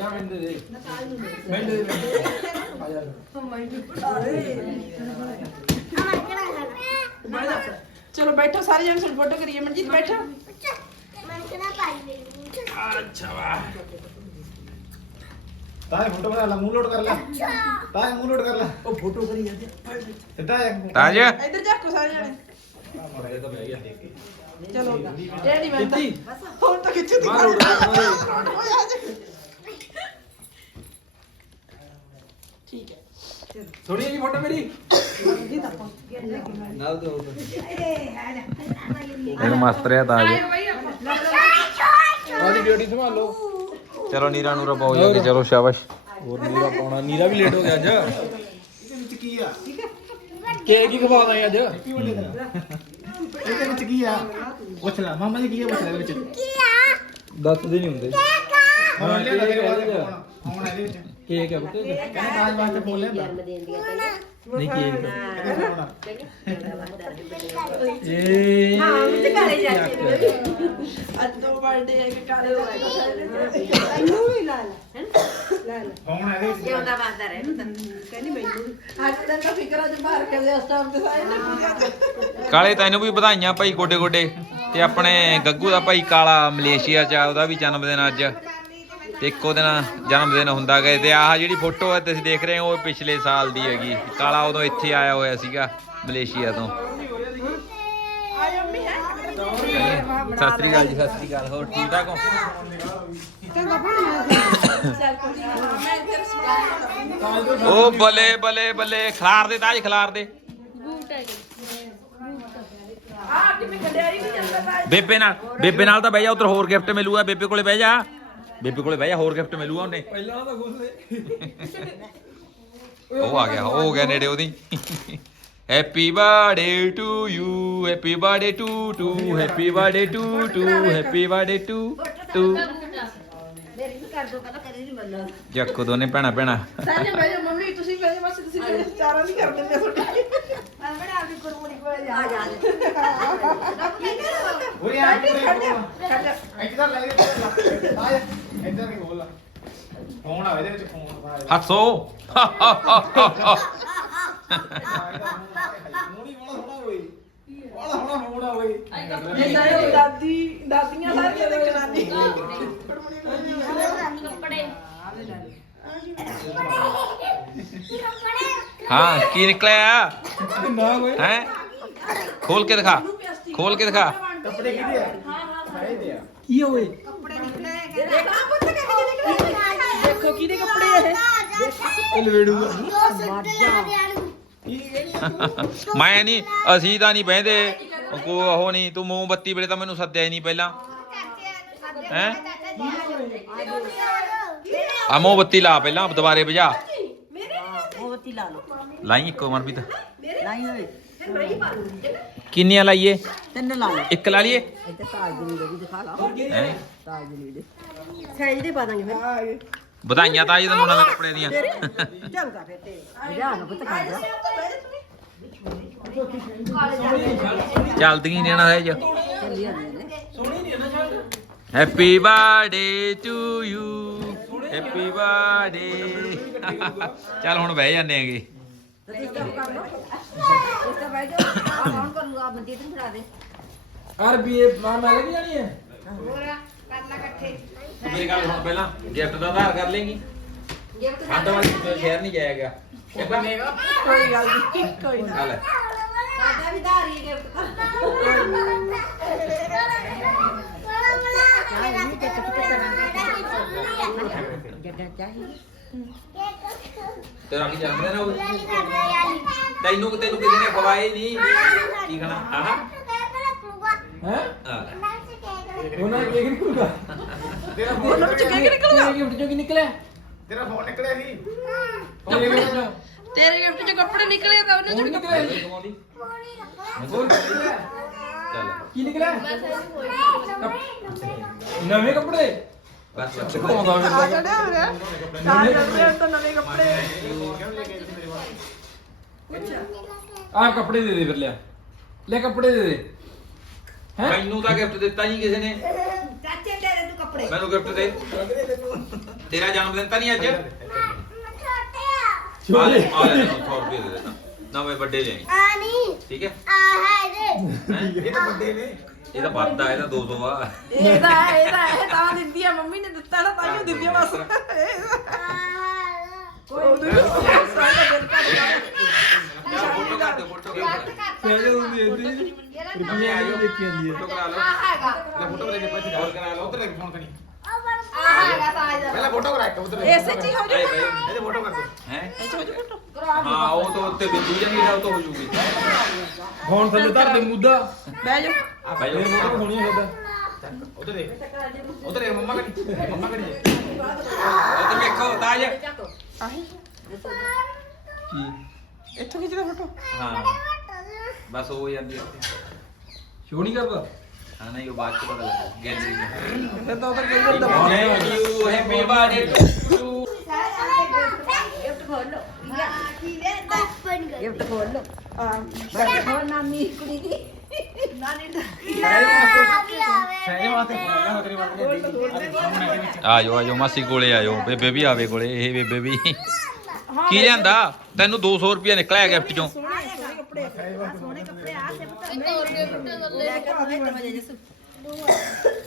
ਮੈਂ ਦੇ ਦੇ ਮੈਂ ਦੇ ਦੇ ਆ ਜਾ ਚਲੋ ਬੈਠੋ ਸਾਰੇ ਜਣੇ ਫੋਟੋ ਕਰੀਏ ਮਨਜੀਤ ਬੈਠੋ ਐਨਕਣਾ ਪਾਈ ਮੇਰੀ ਤਾਂ ਫੋਟੋ ਬਣਾ ਲਾ ਮੂੰਹ ਲੋਡ ਕਰ ਲੈ ਅੱਛਾ ਤਾਂ ਮੂੰਹ ਲੋਡ ਕਰ ਲੈ ਉਹ ਫੋਟੋ ਕਰੀ ਜਾਂਦੇ ਸਿੱਧਾ ਜਾ ਤਾਜ ਇੱਧਰ ਝਾਕੋ ਸਾਰੇ ਜਣੇ ਚਲੋ ਇਹ ਨਹੀਂ ਬੰਦਾ ਹੁਣ ਤਾਂ ਖਿੱਚੂ ਦੀ ਮਾਰੋ ਠੀਕ ਹੈ। ਥੋੜੀ ਜਿਹੀ ਫੋਟੋ ਮੇਰੀ। ਇਹਨੂੰ ਮਸਤ ਰਿਹਾ ਤਾਜ। ਆਦੀ ਡਿਊਟੀ ਸੰਭਾਲੋ। ਚਲੋ ਨੀਰਾ ਨੂਰਾ ਪਾਓ ਜਾ ਚਲੋ ਸ਼ਾਬਾਸ਼। ਹੋਰ ਨੀਰਾ ਪਾਉਣਾ। ਨੀਰਾ ਵੀ ਲੇਟ ਹੋ ਗਿਆ ਅੱਜ। ਇਹਦੇ ਵਿੱਚ ਕੀ ਆ? ਕੇਕ ਹੀ ਖਵਾਉਣਾ ਅੱਜ। ਇਹਦੇ ਵਿੱਚ ਕੀ ਆ? ਪੁੱਛ ਲੈ ਮਾਮਾ ਜੀ ਕੀ ਆ ਪੁੱਛ ਲੈ ਇਹਦੇ ਵਿੱਚ? ਕੀ ਆ? ਦੱਸਦੇ ਨਹੀਂ ਹੁੰਦੇ। ਹਾਂ ਲੈ ਲੈ ਫੋਨ ਇਹਦੇ ਵਿੱਚ। ਕੇਕ ਹੈ ਪੁੱਤ ਕਹਿੰਦੇ ਤਾਜ ਵਾਸਤੇ ਫੋਨ ਲੈਂਦਾ ਨਹੀਂ ਕੇਕ ਕਹਿੰਦੇ ਏ ਹਾਂ ਵਿੱਚ ਘਰੇ ਜਾਂਦੇ ਅੱਜ ਤੋਂ ਬਰਥਡੇ ਹੈ ਕਿ। ਕਾਲੇ ਇਹਨੂੰ ਵੀ ਲਾ ਲੈ। ਲੈ ਲੈ। ਫੋਨ ਇਹਦੇ ਵਿੱਚ ਕਹਿੰਦੀ ਮੈਨੂੰ ਅੱਜ ਤਾਂ ਫਿਕਰ ਕੇ ਦੇ ਤੇ ਸਾਰੇ ਨੇ ਕਾਲੇ ਤੈਨੂੰ ਵੀ ਵਧਾਈਆਂ ਭਾਈ ਗੋਡੇ ਗੋਡੇ ਤੇ ਆਪਣੇ ਗੱਗੂ ਦਾ ਭਾਈ ਕਾਲਾ ਮਲੇਸ਼ੀਆ ਚ ਆ ਉਹਦਾ ਵੀ ਜਨਮ ਦਿਨ ਅੱਜ। ਤੇ ਇੱਕੋ ਦਿਨ ਜਨਮ ਦਿਨ ਹੁੰਦਾ ਗਏ ਤੇ ਆਹ ਜਿਹੜੀ ਫੋਟੋ ਹੈ ਤੁਸੀਂ ਦੇਖ ਰਹੇ ਹੋ, ਉਹ ਪਿਛਲੇ ਸਾਲ ਦੀ ਹੈਗੀ। ਕਾਲਾ ਉਦੋਂ ਇੱਥੇ ਆਇਆ ਹੋਇਆ ਸੀਗਾ, ਮਲੇਸ਼ੀਆ ਤੋਂ। ਆਇਓ ਸਤਿ ਸ੍ਰੀ ਅਕਾਲ ਜੀ, ਸਤਿ ਸ੍ਰੀ ਅਕਾਲ, ਹੋਰ ਠੀਕ ਠਾਕ ਹੋ? ਉਹ ਬੱਲੇ ਬੱਲੇ ਬੱਲੇ, ਖਿਲਾਰ ਦੇ ਤਾਜ ਖਿਲਾਰ ਦੇ। ਬੇਬੇ ਨਾਲ ਬੇਬੇ ਨਾਲ ਤਾਂ ਬਹਿ ਜਾ, ਉਧਰ ਹੋਰ ਗਿਫਟ ਮਿਲੂਗਾ, ਬੇਬੇ ਕੋਲੇ ਬਹਿ ਜਾ। ਬੇਬੇ ਕੋਲੇ ਬਹਿ ਜਾ ਹੋਰ ਗਿਫਟ ਮਿਲੂਗਾ ਉਹਨੇ। ਪਹਿਲਾਂ ਤਾਂ ਖੁਸ਼ ਉਹ ਆ ਗਿਆ ਉਹ ਹੋ ਗਿਆ ਨੇੜੇ ਉਹਦੀ। Happy birthday to you happy birthday to to happy birthday to to happy birthday to to ਮੇਰੀ ਵੀ ਕਰ ਦੋ ਕਹਿੰਦਾ ਕਰੇ ਨਹੀਂ ਮੰਨਣਾ ਜੱਕੋ ਦੋਨੇ ਭੈਣਾ ਭੈਣਾ। ਸਾਨੇ ਬਹਿ ਮੰਮੀ ਤੁਸੀਂ ਜਾਓ ਬਸ ਤੁਸੀਂ ਮੇਰੇ ਚਾਰਾਂ ਨਹੀਂ ਕਰ ਦਿੰਦੇ ਤੁਹਾਡੀ। ਮੈਂ ਬੜਾ ਆਪਣੀ ਕੁੜਮਣੀ ਕੋਲ ਜਾ ਆ ਜਾ। ਉਹ ਯਾਰ ਇੱਥੇ ਤਾਂ ਲੈ ਕੇ ਤਾਜ ਇੱਧਰ ਨਹੀਂ ਬੋਲ ਫੋਨ ਆ ਇਹਦੇ ਵਿੱਚ ਫੋਨ ਆ। ਹੱਸੋ। ਮੂੜੀ ਵਾਲਾ ਹੋਣਾ ਓਏ ਵਾਲਾ ਹੋਣਾ ਹੋਣਾ ਓਏ ਇਹ ਸਾਰੇ ਦਾਦੀ ਦਾਦੀਆਂ ਸਾਰੀਆਂ ਦੇਖਣਾ ਨਹੀਂ ਹਾਂ ਕੀ ਨਿਕਲਿਆ? ਨਾ ਕੋਈ। ਹੈ? ਖੋਲ ਕੇ ਦਿਖਾ। ਖੋਲ ਕੇ ਦਿਖਾ। ਕੱਪੜੇ ਕਿਹਦੇ ਆ? ਸਾਰੇ ਦੇ ਆ। ਕੀ ਹੋਵੇ? ਦੇਖੋ ਕਿਹਦੇ ਕੱਪੜੇ ਇਹ। ਇਹ। ਲਵੇੜੂਗਾ ਜੋ ਸਿੱਧੇ ਆ। ਨੂੰ ਮੈਂ ਨਹੀਂ ਅਸੀਂ ਤਾਂ ਨਹੀਂ ਬਹਿੰਦੇ। ਕੋ ਉਹ ਨਹੀਂ ਤੂੰ ਮੋਮਬੱਤੀ ਵੇਲੇ ਤਾਂ ਮੈਨੂੰ ਸੱਦਿਆ ਹੀ ਨਹੀਂ ਪਹਿਲਾਂ। ਹੈ? ਆ ਮੋਮਬੱਤੀ ਲਾ ਪਹਿਲਾਂ ਦੁਬਾਰੇ ਬੁਝਾ ਮੋਮਬੱਤੀ ਲਾ ਲਓ। ਲਾਈ ਇੱਕੋ ਮਨਪ੍ਰੀਤ ਲਾਈ ਹੋਏ। ਕਿੰਨੀਆਂ ਲਾਈਏ? ਤਿੰਨ ਲਾ ਲਓ। ਇੱਕ ਲਾ ਲਈਏ? ਇੱਥੇ ਤਾਜ ਦੀ ਵੀ ਦਿਖਾ ਲਾ। ਹੈਂ? ਤਾਜ ਦੀ ਸਾਈਜ਼ ਦੇ ਪਾ ਦਾਂਗੇ ਫਿਰ। ਵਧਾਈਆਂ ਤਾਂ ਜੀ ਤੈਨੂੰ ਨਵੇਂ ਕੱਪੜੇ ਦੀਆਂ। ਚੰਗਾ ਫਿਰ ਤੇ। ਜਾ ਨਾ ਪੁੱਤ ਖਾ ਜਾ ਚੱਲਦੀਆਂ ਜੀ ਚੱਲੀ ਜਾਂਦੇ ਨੇ happy birthday to you happy birthday ਚੱਲ ਹੁਣ ਬਹਿ ਜਾਂਦੇ ਆਂਗੇ ਇਸ ਤਾਂ ਬਹਿ ਜਾ ਆ ਕੌਣ ਕਰੂਗਾ? ਬੰਦੀ ਤੂੰ ਫੜਾ ਦੇ। ਅਰਬੀ ਇਹ ਮਾਂ ਮੈਂ ਲੈ ਜਾਣੀ ਹੈ? ਤੂੰ ਮੇਰੀ ਗੱਲ ਸੁਣ ਪਹਿਲਾਂ। ਗਿਫਟ ਦਾ ਆਧਾਰ ਕਰ ਲੇਗੀ ਆਂਦਾ ਵਾਲੀ ਤੋਂ ਸ਼ਹਿਰ ਨਹੀਂ ਜਾਇਆ ਗਿਆ ਕਹਿੰਦਾ ਕੋਈ ਗੱਲ ਨਹੀਂ ਕੋਈ ਨਾ। ਆ ਲੈ ਸਾਡਾ ਵੀ ਧਾਰੀ ਗਿਫਟ ਜੱਡਾ ਚਾਹੀਏ ਤੇਰਾ ਕੀ ਜਾਂਦੇ ਨਾ ਉਹ? ਤੈਨੂੰ ਤੈਨੂੰ ਕਿਸੇ ਨੇ ਖਵਾਏ ਨਹੀਂ। ਕੀ ਕਹਣਾ ਆਹ। ਹੈ। ਉਹਨਾਂ ਕੇਕ ਨਿਕਲੂਗਾ। ਤੇਰਾ ਫੋਨ ਉਹਨਾਂ ਵਿੱਚ ਕੇਕ ਨਿਕਲੂਗਾ। ਗਿਫਟ ਚੋਂ ਕੀ ਨਿਕਲਿਆ? ਤੇਰਾ ਫੋਨ ਨਿਕਲਿਆ ਸੀ। ਉਹਦੇ ਗਿਫਟ ਚੋਂ ਤੇਰੇ ਗਿਫਟ ਚ ਕੱਪੜੇ ਨਿਕਲੇ ਤਾਂ ਉਹਨੇ ਹੁਣ ਨਿਕਲਿਆ ਜੀ? ਕਮਾਉਂਦੀ ਹੋਰ ਕੀ ਨਿਕਲਿਆ? ਚੱਲ। ਕੀ ਨਿਕਲਿਆ? ਨਵੇਂ ਕੱਪੜੇ? ਬਸ ਆਉਂਦਾ ਆ ਫਿਰਦਾ ਚੜਿਆ ਹੋ ਰਿਹਾ ਤਾਂ ਚੱਲਦੇ ਤਾਂ ਨਵੇਂ ਕੱਪੜੇ ਆ ਕੱਪੜੇ ਦੇ ਦੇ ਫਿਰ ਲਿਆ। ਲੈ ਕੱਪੜੇ ਦੇ ਦੇ। ਹੈ? ਮੈਨੂੰ ਤਾਂ ਗਿਫਟ ਦਿੱਤਾ ਨਹੀਂ ਕਿਸੇ ਨੇ। ਚਾਚੇ ਤੇਰੇ ਤੂੰ ਕੱਪੜੇ। ਮੈਨੂੰ ਗਿਫਟ ਦੇ। ਤੇਰਾ ਜਨਮ ਦਿਨ ਤਾਂ ਨਹੀਂ ਅੱਜ? ਆ ਲੈ ਆ ਲੈ ਤੈਨੂੰ 100 ਰੁਪਏ ਦੇ ਦੇਣਾ ਨਵੇਂ ਵੱਡੇ ਲੈ ਆਈ। ਆ ਨਹੀਂ ਠੀਕ ਹੈ? ਆ ਹੈ ਇਹਦੇ। ਹੈਂ? ਇਹ ਤਾਂ ਵੱਡੇ ਨੇ। ਇਹ ਤਾਂ ਵੱਧਦਾ ਇਹਦਾ 200 ਆ। ਇਹਦਾ ਇਹਦਾ ਹੈ, ਤਾਂ ਦਿੰਦੀ ਆ ਮੰਮੀ ਨੇ ਦਿੱਤਾ ਨਾ ਤਾਂ ਹੀ ਦਿੰਦੀ ਆ ਬਸ। ਕੋਈ ਨਹੀਂ। ਸਾਡਾ ਦਿਲ ਕਰ ਫੋਟੋ ਕਰ ਦਿਓ ਫੋਟੋ ਕਰ ਸਹਿਜ ਹੁੰਦੀ ਇੰਦੀ ਰੁਪਈਆ ਆਇਓ ਦੇਖੀ ਜਾਂਦੀ ਹੈ। ਫੋਟੋ ਕਰਾ ਲਓ ਲੈ ਫੋਟੋ ਲੈ ਕੇ ਪੈਸੇ ਹੋਰ ਕਰਾ ਲਓ ਉਧਰ ਲੈ ਕੇ ਫੋਨ ਕਰੀ ਦਾ ਪਹਿਲਾਂ ਫੋਟੋ ਕਰਾ ਇੱਕ ਉਧਰ ਐਸੇ ਚ ਹੀ ਹੋ ਜਾਊਗਾ। ਇਹਦੇ ਫੋਟੋ ਕਰ ਦੋ ਹੈ? ਇਹ ਚ ਹੋ ਜਾਊ ਫੋਟੋ। ਹਾਂ ਉਹ ਤਾਂ ਉੱਤੇ ਬਿੰਦੂ ਜਾਂਦੀ ਦਾ ਉਹ ਤਾਂ ਹੋ ਜੂਗੀ ਫੋਨ ਥੱਲੇ ਧਰ ਦੇ ਮੁੱਦਾ ਬਹਿ ਜਾ। ਭਾਈ ਫੇਰ ਫੋਟੋ ਹੋਣੀ ਹੈ ਸਾਡਾ ਉਧਰ ਦੇਖ। ਉਧਰ ਦੇਖ ਮੰਮਾ ਕਰੀ ਮੰਮਾ ਕਰੀ ਉੱਧਰ ਵੇਖੋ ਤਾਜ। ਆਹੀ। ਕੀ? ਇੱਥੋਂ ਖਿੱਚਦਾ ਫੋਟੋ। ਹਾਂ। ਬਸ ਹੋ ਜਾਂਦੀ ਹੈ ਸ਼ੋ ਨਹੀਂ ਕਰਦਾ? ਹਾਂ ਨਹੀਂ ਉਹ ਬਾਅਦ ਚ ਪਤਾ ਲੱਗਦਾ ਗੈਲਰੀ ਚ ਫਿਰ ਤਾਂ ਉਧਰ ਕਈ ਵਾਰ ਦਬਾ thank you happy birthday to gift ਖੋਲ। ਲੋ ਓਪਨ ਕਰ ਗਿਫਟ ਖੋਲ। ਲੋ ਆ ਬੜੇ ਖੋਲ ਨਾਨੀ ਕੁੜੀ ਦੀ। ਆ ਵੀ ਆਵੇ ਸਹਿਜ ਵਾਸਤੇ ਫੋਨ ਲਾ ਤੇਰੇ ਵਾਸਤੇ ਆ ਜਾਓ ਆ ਜਾਓ ਮਾਸੀ ਕੋਲੇ ਆ ਜਾਓ ਬੇਬੇ ਵੀ ਆਵੇ ਕੋਲੇ ਇਹ ਬੇਬੇ ਵੀ। ਕੀ ਲਿਆਂਦਾ? ਤੈਨੂੰ 200 ਰੁਪਿਆ ਨਿਕਲਿਆ ਗਿਫਟ ਚੋਂ। ਕੱਪੜੇ ਸੋਹਣੇ ਕੱਪੜੇ ਆ ਤੇ ਪੁੱਤ ਲੈ ਕੇ ਆਵੇ ਮਜੇ ਜਸ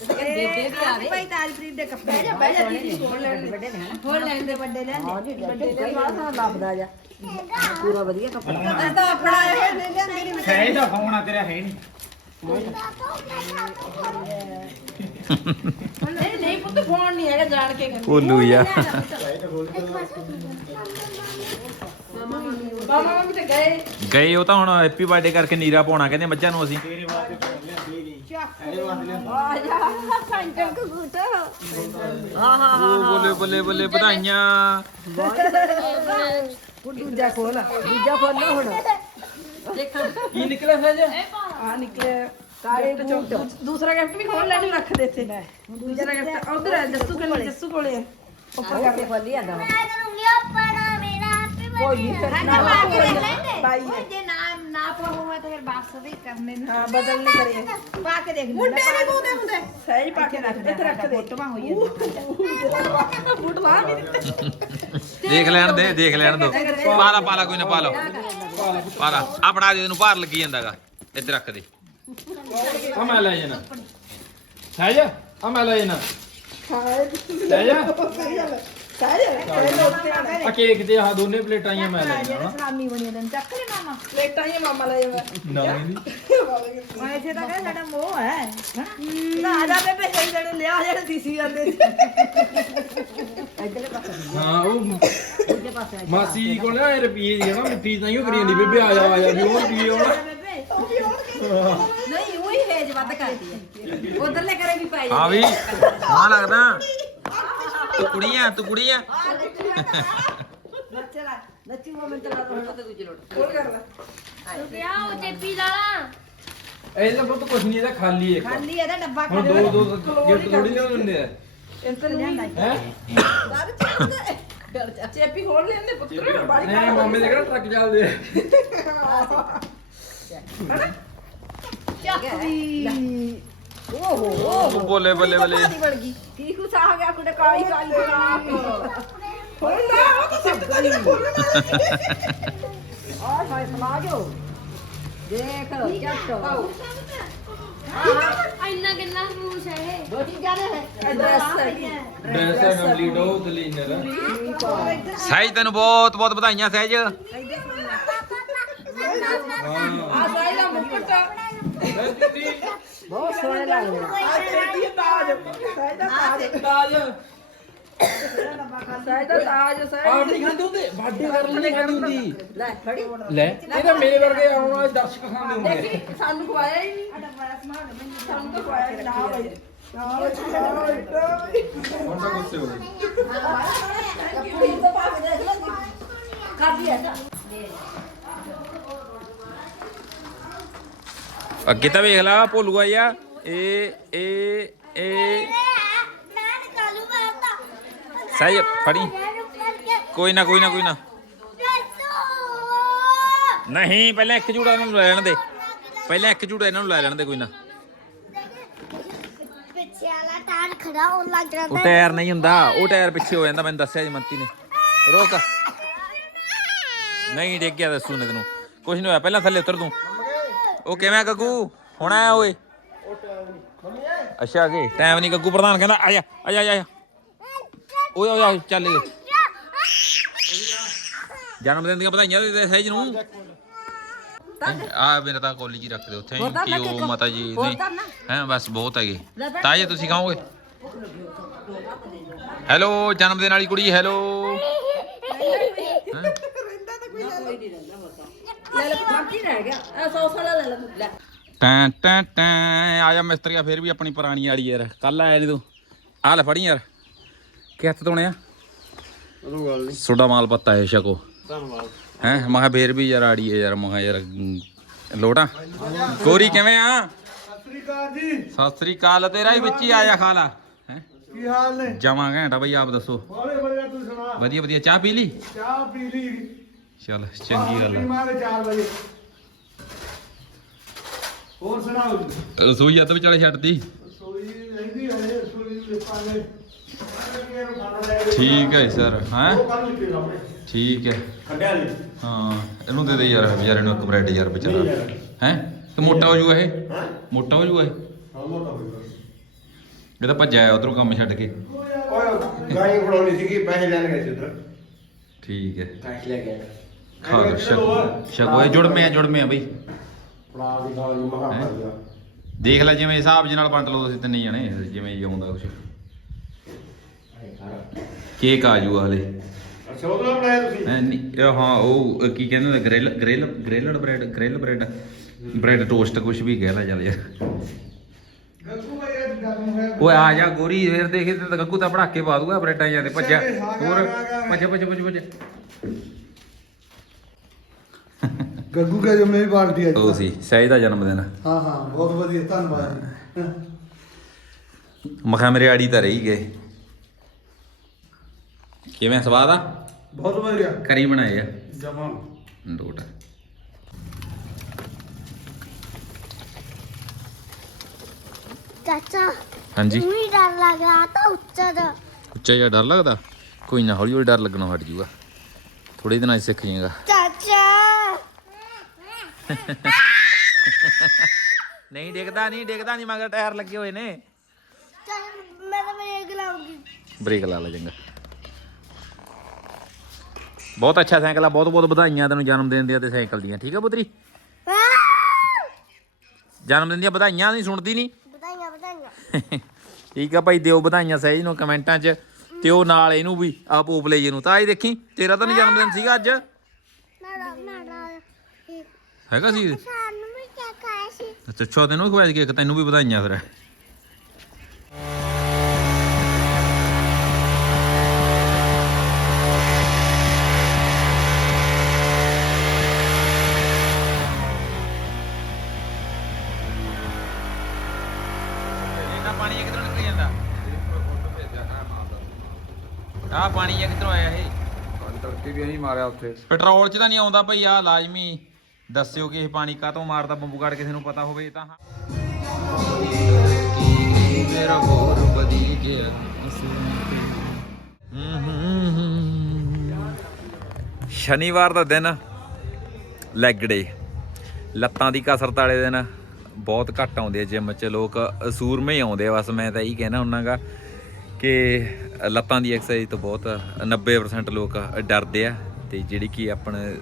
ਬੇਬੇ ਵੀ ਆਵੇ ਭਾਈ ਤਾਜਪ੍ਰੀਤ ਦੇ ਕੱਪੜੇ। ਬਹਿ ਜਾ ਬਹਿ ਜਾ ਦੀਦੀ ਖੋਲ ਲੈਣ ਦੇ। ਵੱਡੇ ਨੇ ਹਨਾ ਹੋਰ ਲੈਣ ਦੇ ਵੱਡੇ ਲੈਣ ਜੀ ਵੱਡੇ ਤੇ ਬਾਅਦ ਨਾਲ ਲੱਭਦਾ ਜਾ। ਪੂਰਾ ਵਧੀਆ ਕੱਪੜਾ। ਇਹ ਤਾਂ ਆਪਣਾ ਆਏ ਹੋਏ ਨੇ ਲਿਆਂਦੇ ਨਹੀਂ ਸਹਿਜ ਦਾ ਫੋਨ ਆ ਤੇਰਾ ਹੈ ਨਹੀਂ। ਨਹੀਂ ਨਹੀਂ ਪੁੱਤ ਫੋਨ ਨਹੀਂ ਹੈਗਾ ਜਾਣ ਕੇ ਕਹਿੰਦੇ। ਭੋਲੂ ਯਾ ਮਾਮਾ ਮੰਮੀ ਤੇ ਗਏ। ਗਏ ਉਹ ਤਾਂ ਹੁਣ ਹੈਪੀ ਬਰਥਡੇ ਕਰਕੇ ਨੀਰਾ ਪਾਉਣਾ ਕਹਿੰਦੇ ਮੱਝਾਂ ਨੂੰ ਅਸੀਂ। ਤੇਰੇ ਵਾਸਤੇ ਆ ਜਾ ਸੰਟਰ ਕਬੂਤਰ। ਹਾਂ ਹਾਂ ਹਾਂ ਬੱਲੇ ਬੱਲੇ ਬੱਲੇ ਵਧਾਈਆਂ। ਹੁਣ ਦੂਜਾ ਖੋਲ ਦੂਜਾ ਖੋਲ ਲੋ ਹੁਣ। ਦੇਖਾਂ ਕੀ ਨਿਕਲਿਆ ਸਹਿਜ ਆ ਨਿਕਲੇ ਕਾਲੇ ਗਿਫਟ ਚੋਂ ਦੂਸਰਾ ਗਿਫਟ ਵੀ ਖੋਲ ਲੈਣੀ ਰੱਖ ਦੇ ਇੱਥੇ। ਦੂਜਾ ਗਿਫਟ ਉਧਰ ਹੈ ਜੱਸੂ ਕੋਲੇ ਜੱਸੂ ਕੋਲੇ ਹੈ। ਉੱਪਰ ਕਰਕੇ ਖੋਲੀ ਆਂਦਾ ਮੈਂ ਕਰੂੰਗੀ ਆਪਣਾ ਮੇਰਾ ਹੈਪੀ ਕੋਈ ਨਹੀਂ ਦੇਖ ਲੈਂਦੇ। ਬਾਈ। ਹੈ। ਜੇ ਨਾ ਨਾ ਪਾਉਂਗਾ ਤਾਂ ਫਿਰ ਬਾਕਸ ਵੀ ਕਰਨੇ ਨੇ। ਹਾਂ ਬਦਲ ਨਹੀਂ ਕਰੇ ਪਾ ਕੇ ਦੇਖ ਲੈਂਦੇ ਮੁੰਡੇ ਨਹੀਂ ਪਾਉਂਦੇ ਹੁੰਦੇ। ਸਹੀ ਪਾ ਕੇ ਰੱਖ ਦੇ ਇੱਥੇ ਰੱਖ ਦੇ ਫੋਟੋਆਂ ਹੋਈ ਜਾਂਦੀਆਂ ਬੂਟ ਲਾ ਵੀ ਦਿੱਤੇ। ਦੇਖ ਲੈਣ ਦੇ ਦੇਖ ਲੈਣ ਦੋ। ਪਾ ਲਾ ਪਾ ਲਾ ਕੋਈ ਨਾ ਪਾ ਲਓ ਪਾ ਲਾ ਆ ਫੜਾ ਦੇ ਤੈਨੂੰ ਭਾਰ ਲੱਗੀ ਜਾਂਦਾਗਾ। ਇੱਥੇ ਰੱਖ ਦੇ। ਆ ਮੈਂ ਲੈ ਜਾਣਾ। ਸਹਿਜ ਆ ਮੈਂ ਲੈ ਜਾਣਾ। ਹਾਂ ਸਹੀ ਹੈ ਆ ਕੇਕ ਤੇ ਆਹ ਦੋਨੇ ਪਲੇਟਾਂ ਹੀ ਮੈਂ ਲੈ ਜਾਣਾ ਸਲਾਮੀ ਬਣੀ ਉਹਦੇ ਚੱਕ ਲੈ ਮਾਮਾ। ਪਲੇਟਾਂ ਹੀ ਮਾਮਾ ਲੈ ਜਾਵੇ ਨਵੀਂ ਦੀ ਮੈਂ ਇੱਥੇ ਤਾਂ ਕਹਿੰਦਾ ਸਾਡਾ ਮੋਹ ਹੈ ਨਾ ਆ ਜਾ ਬੇਬੇ ਸਹੀ ਜਿਹੜੇ ਲਿਆ ਜਿਹੜੇ ਸੀਸੀ ਜਾਂਦੇ ਸੀ। ਇੱਧਰਲੇ ਪਾਸੇ ਹਾਂ ਉਹ ਦੂਜੇ ਪਾਸੇ ਮਾਸੀ ਕੋਲ ਨਾ ਇਹ ਰੁਪਈਏ ਦੀ ਹੈ ਨਾ ਮਿੱਠੀ ਤਾਂ ਹੀ ਉਹ ਕਰੀ ਜਾਂਦੀ ਬੇਬੇ ਆ ਜਾ ਆ ਜਾ ਵੀ ਉਹ ਰੁਪਈਏ ਆਉਣਾ। ਨਹੀਂ ਉਹੀ ਹੇਜ ਵੱਧ ਕਰਦੀ ਹੈ। ਉਧਰਲੇ ਕਰੇ ਵੀ ਪੈ ਹਾਂ ਵੀ ਸੋਹਣਾ ਲੱਗਦਾ। ਤੂੰ ਕੁੜੀ ਆ ਤੂੰ ਕੁੜੀ ਆ ਨੱਚੇ ਲਾ ਨੱਚੀ ਉਹ ਮਿੰਟ ਲਾ ਹੁਣ ਤੇ ਦੂਜੀ ਲੋੜ ਕੋਲ ਕਰ ਲੈ। ਕਿਆ ਉਹ ਟੇਪੀ ਲਾਲਾ ਇਹ ਤਾਂ ਬਹੁਤ ਕੁਛ ਨਹੀਂ ਇਹਦਾ ਖਾਲੀ ਇੱਕ। ਖਾਲੀ ਇਹਦਾ ਡੱਬਾ ਹੁਣ ਦੋ ਦੋ ਗਿਫਟ ਥੋੜੀ ਨਾ ਦਿੰਦੇ ਆ। ਇੰਤਰ ਜਾਂਦਾ ਹੈ? ਸਾਰੇ ਚੱਲਦੇ। ਡਰ ਜਾ। ਚੇਪੀ ਖੋਲ ਲੈਂਦੇ ਪੁੱਤਰ ਬਾੜੀ ਨਹੀਂ ਮਾਮੇ ਦੇ ਕਿਹੜਾ ਟਰੱਕ ਚੱਲਦੇ ਆ। ਓਹੋ ਓ ਬੱਲੇ ਬੱਲੇ ਬੱਲੇ। ਬਣ ਗਈ। ਕੀ ਕੁਛ ਆ ਗਿਆ ਕੁੜੇ ਕਾਲੀ ਕਾਲੀ ਖਰਾਬ ਖੋਲ ਲੈ ਉਹ ਤਾਂ ਸਭ ਤੋਂ ਜਿਹੜਾ ਖੋਲਣਾ ਆ ਹਾਏ ਸਮਾਜੋ। ਦੇਖ ਜੱਟ। ਇੰਨਾ ਕਿੰਨਾ ਰੂਸ ਹੈ ਇਹ। ਦੋ ਚੀਜ਼ਾਂ ਨੇ ਡਰੈਸ ਹੈ। ਡਰੈਸ ਹੈ ਕੰਪਲੀਟ ਉਹ ਕਲੀਨਰ ਸਹਿਜ ਤੈਨੂੰ ਬਹੁਤ ਬਹੁਤ ਵਧਾਈਆਂ ਸਹਿਜ। ਆ ਸਾਈ ਦਾ ਮੁਕਟ ਆ ਇਹ ਦਿੱਤੀ ਬਹੁਤ ਸੋਹਣੇ ਲੱਗਦੇ ਤੇਰੀ ਤਾਜ ਸਾਈ ਦਾ ਤਾਜ ਤਾਜ ਸਾਈ ਦਾ ਤਾਜ ਸਾਈ ਆਪ ਨਹੀਂ ਖਾਂਦੇ ਹੁੰਦੇ ਬਾਡੇ ਕਰਨ ਨਹੀਂ ਖਾਂਦੀ ਹੁੰਦੀ ਲੈ ਫੜੀ ਲੈ ਇਹ ਤਾਂ ਮੇਰੇ ਵਰਗੇ ਆਉਣ ਵਾਲੇ ਦਰਸ਼ਕ ਖਾਂਦੇ ਹੁੰਦੇ ਦੇਖੀ ਸਾਨੂੰ ਖਵਾਇਆ ਹੀ ਨਹੀਂ ਸਾਨੂੰ ਤਾਂ ਖਵਾਇਆ ਹੀ ਨਾ ਬਈ ਨਾ ਬਈ ਨਾ ਬਈ ਨਾ ਬਈ ਹੁਣ ਤਾਂ ਗੁੱਸੇ ਹੋ ਗਏ ਕੁੜੀ ਤੋਂ ਪਾ ਕੇ ਦੇਖ ਲੈ ਕਰਦੀ ਹੈ ਨਾ ਅੱਗੇ ਤਾਂ ਵੇਖ ਲਾ ਭੋਲੂਆ ਯਾ ਇਹ ਇਹ ਇਹ ਮੈਂ ਨਿਕਾਲੂ ਫੜੀ। ਕੋਈ ਨਾ ਕੋਈ ਨਾ ਕੋਈ ਨਾ। ਨਹੀਂ, ਪਹਿਲਾਂ ਇੱਕ ਝੂੜਾ ਇਹਨਾਂ ਨੂੰ ਲੈ ਲੈਣ ਦੇ। ਪਹਿਲਾਂ ਇੱਕ ਝੂੜਾ ਇਹਨਾਂ ਨੂੰ ਲੈ ਲੈਣ ਦੇ, ਕੋਈ ਨਾ। ਪਿੱਛੇ ਵਾਲਾ ਟਾਨ ਖੜਾ ਹੋਣ ਲੱਗ ਉਹ ਜਾਂਦਾ ਟਾਇਰ ਨਹੀਂ ਹੁੰਦਾ, ਉਹ ਟਾਇਰ ਪਿੱਛੇ ਹੋ ਜਾਂਦਾ, ਮੈਨੂੰ ਦੱਸਿਆ ਜੀ ਮੰਤੀ ਨੇ। ਰੋਕ। ਨਹੀਂ, ਡਿੱਗ ਗਿਆ ਦੱਸੂ ਨੇ ਤੈਨੂੰ। ਕੁਛ ਨਹੀਂ ਹੋਇਆ, ਪਹਿਲਾਂ ਥੱਲੇ ਉਤਰ ਤੂੰ। ਉਹ ਕਿਵੇਂ ਆ ਗੱਗੂ? ਹੁਣ ਆਇਆ ਓਏ। ਅੱਛਾ ਅਗੇ। ਟਾਈਮ ਨਹੀਂ ਗੱਗੂ ਪ੍ਰਧਾਨ ਕਹਿੰਦਾ ਆ ਜਾ ਆ ਜਾ ਆ ਜਾ। ਓਏ ਓਏ ਓਏ, ਚੱਲ ਗਏ ਜਨਮ ਦਿਨ ਦੀਆਂ ਵਧਾਈਆਂ ਦੇ ਦੇ ਸਹਿਜ ਨੂੰ। ਆ ਮੇਰਾ ਤਾਂ ਕੋਲੀ ਜੀ ਰੱਖ ਦੇ ਉੱਥੇ ਹੋਰ ਤਾਂ ਕਿ ਉਹ ਮਾਤਾ ਜੀ ਹੋਰ ਨਹੀਂ। ਤਾਂ ਨਾ। ਹੈ ਬਸ ਬਹੁਤ ਹੈਗੇ। ਤਾਂ ਜੇ ਤੁਸੀਂ ਖਾਓਗੇ? ਹੈਲੋ ਜਨਮ ਦਿਨ ਵਾਲੀ ਕੁੜੀ ਹੈਲੋ। ਹੈਂ? ਲੈ ਲੈ ਬਾਕੀ ਰਹਿ ਗਿਆ। ਆ ਸੌਸ ਵਾਲਾ ਲੈ ਲੈ ਤੂੰ, ਲੈ। ਟੈਂ ਟੈਂ ਟੈਂ। ਆ ਜਾ ਮਿਸਤਰੀਆ ਫੇਰ ਵੀ ਆਪਣੀ ਪੁਰਾਣੀ ਵਾਲੀ ਯਾਰ। ਕੱਲ ਆਇਆ ਨਹੀਂ ਤੂੰ। ਆ ਲੈ ਫੜੀ ਯਾਰ। ਕਿ ਹੱਥ ਧੋਣੇ ਆ? ਸੋਡਾ ਮਾਲ ਪੱਤਾ ਹੈ ਸ਼ਕੋ ਧੰਨਵਾਦ। ਹੈ? ਮਹਾ ਫੇਰ ਵੀ ਯਾਰ ਆੜੀ ਹੈ ਯਾਰ। ਮਹਾ ਯਾਰ ਲੋਟਾ। ਗੋਰੀ ਕਿਵੇਂ ਆ? ਸਤਿ ਸ੍ਰੀ ਅਕਾਲ। ਜੀ ਸਤਿ ਸ੍ਰੀ ਅਕਾਲ ਤੇਰਾ ਹੀ ਵਿੱਚ ਹੀ ਆਇਆ ਖਾ ਲਾ ਹੈ? ਕੀ ਹਾਲ ਨੇ? ਜਾਵਾਂ ਘੰਟਾ ਬਈ ਆਪ ਦੱਸੋ। ਬੋਲੇ ਬੜੇ ਤੂੰ ਸੁਣਾ। ਵਧੀਆ ਵਧੀਆ। ਚਾਹ ਪੀ ਲਈ? ਚਾਹ ਪੀ ਲਈ। ਚਲ ਚੰਗੀ ਗੱਲ ਆ। ਮਾਰੇ 4 ਵਜੇ। ਹੋਰ ਸੁਣਾਓ ਜੀ? ਰਸੋਈ ਹੱਥ ਵਿਚਾਲੇ ਛੱਡਦੀ ਰਸੋਈ ਰਹਿੰਦੀ ਹੈ ਰਸੋਈ ਦੇ ਪਾਲੇ ਠੀਕ ਹੈ ਸਰ ਹੈ? ਉਹ ਕੱਲ ਲਿਖੇ ਆਪਣੇ ਠੀਕ ਹੈ ਖੱਡਿਆ ਨਹੀਂ। ਹਾਂ ਇਹਨੂੰ ਦੇ ਦੇ ਯਾਰ ਵਿਚਾਰੇ ਨੂੰ ਇੱਕ ਬ੍ਰੈਡ ਯਾਰ ਵਿਚਾਰਾ ਹੈ? ਤੇ ਮੋਟਾ ਹੋ ਜੂਗਾ ਇਹ? ਮੋਟਾ ਹੋ ਜੂਗਾ ਇਹ? ਹਾਂ ਮੋਟਾ ਹੋ ਗਿਆ ਇਹ ਤਾਂ ਭੱਜਿਆ ਆਇਆ ਉਧਰੋਂ ਕੰਮ ਛੱਡ ਕੇ। ਓਏ ਗਾਈ ਫੜਾਉਣੀ ਸੀਗੀ ਪੈਸੇ ਲੈਣ ਗਏ ਸੀ ਉਧਰ। ਠੀਕ ਹੈ ਪੈਸੇ ਲੈ ਕੇ ਖਾ ਲਓ ਸ਼ਕੋ ਸ਼ਕੋ ਇਹ ਜੁੜਮੇ ਆ ਜੁੜਮੇ ਆ ਬਈ। ਫੜਾ ਦੀ ਗਾਲ ਨੂੰ ਮਹਾ ਹੈਂ? ਕਰ ਗਿਆ ਦੇਖ ਲੈ ਜਿਵੇਂ ਹਿਸਾਬ ਜੀ ਨਾਲ ਵੰਡ ਲਓ ਤੁਸੀਂ ਤਿੰਨੇ ਜਣੇ ਜਿਵੇਂ ਹੀ ਆਉਂਦਾ ਕੁਛ। ਕੇਕ ਆ ਜੂਗਾ ਹਲੇ। ਅੱਛਾ ਉਹ ਤਾਂ ਬਣਾਇਆ ਤੁਸੀਂ? ਹੈਂ, ਨਹੀਂ, ਇਹ ਹਾਂ ਉਹ ਕੀ ਕਹਿੰਦੇ ਨੇ grill grill grilled bread grill bread. Bread toast ਕੁਛ ਵੀ ਕਹਿ ਲੈ ਚੱਲ ਯਾਰ। ਗੱਗੂ ਭਾਈ ਅੱਜ ਗਰਮ ਹੋਇਆ ਓਏ ਆ ਜਾ ਗੋਰੀ ਫੇਰ ਦੇਖੇ ਤੇ ਗੱਗੂ ਤਾਂ ਪੜਾਕੇ ਪਾ ਦੂਗਾ ਬ੍ਰੈਡਾਂ ਜਾਂਦੇ ਭੱਜਿਆ। ਹੋਰ ਭੱਜ ਭੱਜ ਭੱਜ ਭੱਜ। ਗੱਗੂ ਕਾ ਜੋ ਮੇਰੀ ਪਾਰਟੀ ਅੱਜ ਉਹ ਸੀ ਸਹਿਜ ਦਾ ਜਨਮ ਦਿਨ। ਹਾਂ ਹਾਂ ਬਹੁਤ ਵਧੀਆ ਧੰਨਵਾਦ ਜੀ। ਮਖਾ ਮੇਰੇ ਆੜੀ ਤਾਂ ਰਹੀ ਗਏ। ਕਿਵੇਂ ਸਵਾਦ ਆ? ਬਹੁਤ ਵਧੀਆ। ਕਰੀ ਬਣਾਏ ਆ। ਜਮਾ। ਲੋਟ ਚਾਚਾ ਹਾਂਜੀ। ਮੈਨੂੰ ਡਰ ਲੱਗ ਰਿਹਾ ਤਾਂ ਉੱਚਾ ਦਾ ਉੱਚਾ ਜਿਹਾ ਡਰ ਲੱਗਦਾ? ਕੋਈ ਨਾ ਹੌਲੀ ਹੌਲੀ ਡਰ ਲੱਗਣੋਂ ਹਟ ਜੂਗਾ। ਥੋੜੇ ਦਿਨਾਂ 'ਚ ਸਿੱਖ ਜਾਏਗਾ। ਚਾਚਾ ਨਹੀਂ ਡਿੱਗਦਾ ਨਹੀਂ ਡਿੱਗਦਾ ਨਹੀਂ ਮਗਰ ਟਾਇਰ ਲੱਗੇ ਹੋਏ ਨੇ। ਚੱਲ ਮੈਂ ਤਾਂ ਵੇਖ ਲਾਉਂਗੀ ਬ੍ਰੇਕ ਲਾ ਲੈ ਚੰਗਾ। ਬਹੁਤ ਅੱਛਾ ਸਾਈਕਲ ਆ ਬਹੁਤ ਬਹੁਤ ਵਧਾਈਆਂ ਤੈਨੂੰ ਜਨਮ ਦਿਨ ਦੀਆਂ ਤੇ ਸਾਈਕਲ ਦੀਆਂ। ਠੀਕ ਆ ਪੁੱਤਰੀ? ਜਨਮ ਦਿਨ ਦੀਆਂ ਵਧਾਈਆਂ ਨਹੀਂ ਸੁਣਦੀ ਨਹੀਂ ਬਤਾਈਆਂ ਬਤਾਈਆਂ ਠੀਕ ਆ ਭਾਈ ਦਿਓ ਵਧਾਈਆਂ ਸਹਿਜ ਨੂੰ ਕਮੈਂਟਾਂ 'ਚ ਤੇ ਉਹ ਨਾਲ ਇਹਨੂੰ ਵੀ ਆ ਪੋਪਲੇ ਜੀ ਨੂੰ। ਤਾਂ ਇਹ ਦੇਖੀ ਤੇਰਾ ਤਾਂ ਨਹੀਂ ਜਨਮ ਦਿਨ ਸੀਗਾ ਅੱਜ? ਨਾੜਾ ਨਾੜਾ ਹੈਗਾ ਸੀ? ਸਾਨੂੰ ਵੀ ਕਿਆ ਖਾਇਆ ਸੀ। ਅੱਛਾ ਅੱਛਾ ਤੈਨੂੰ ਵੀ ਖਵਾਇਆ ਸੀ ਕੇਕ ਤੈਨੂੰ ਵੀ ਵਧਾਈਆਂ ਫਿਰ। ਪਾਣੀ ਇਹ ਕਿੱਧਰੋਂ ਨਿਕਲ ਜਾਂਦਾ? ਆ ਪਾਣੀ ਇਹ ਕਿੱਧਰੋਂ ਆਇਆ ਇਹ? ਤੜਕੇ ਵੀ ਅਸੀਂ ਮਾਰਿਆ ਉੱਥੇ। ਪੈਟਰੋਲ 'ਚ ਤਾਂ ਨਹੀਂ ਆਉਂਦਾ ਭਈ ਆ ਲਾਜ਼ਮੀ। ਦੱਸਿਓ ਕਿ ਇਹ ਪਾਣੀ ਕਾਹਤੋਂ ਮਾਰਦਾ, ਬੰਬੂ ਕੱਢ ਕਿਸੇ ਨੂੰ ਪਤਾ ਹੋਵੇ ਤਾਂ ਮੇਰਾ ਹੋਰ ਬਦੀ ਜੇ ਸ਼ਨੀਵਾਰ ਦਾ ਦਿਨ ਲੈਗ ਡੇ ਲੱਤਾਂ ਦੀ ਕਸਰਤ ਵਾਲੇ ਦਿਨ, ਬਹੁਤ ਘੱਟ ਆਉਂਦੇ ਆ ਜਿਮ 'ਚ, ਲੋਕ ਸੂਰਮੇ ਆਉਂਦੇ ਆ, ਬਸ ਮੈਂ ਤਾਂ ਇਹੀ ਕਹਿਣਾ ਹੁੰਨਾਗਾ ਕਿ ਲੱਤਾਂ ਦੀ ਐਕਸਰਸਾਈਜ਼ ਤੋਂ ਬਹੁਤ 90% ਲੋਕ ਡਰਦੇ ਆ, ਤੇ ਜਿਹੜੀ ਕਿ ਆਪਣੇ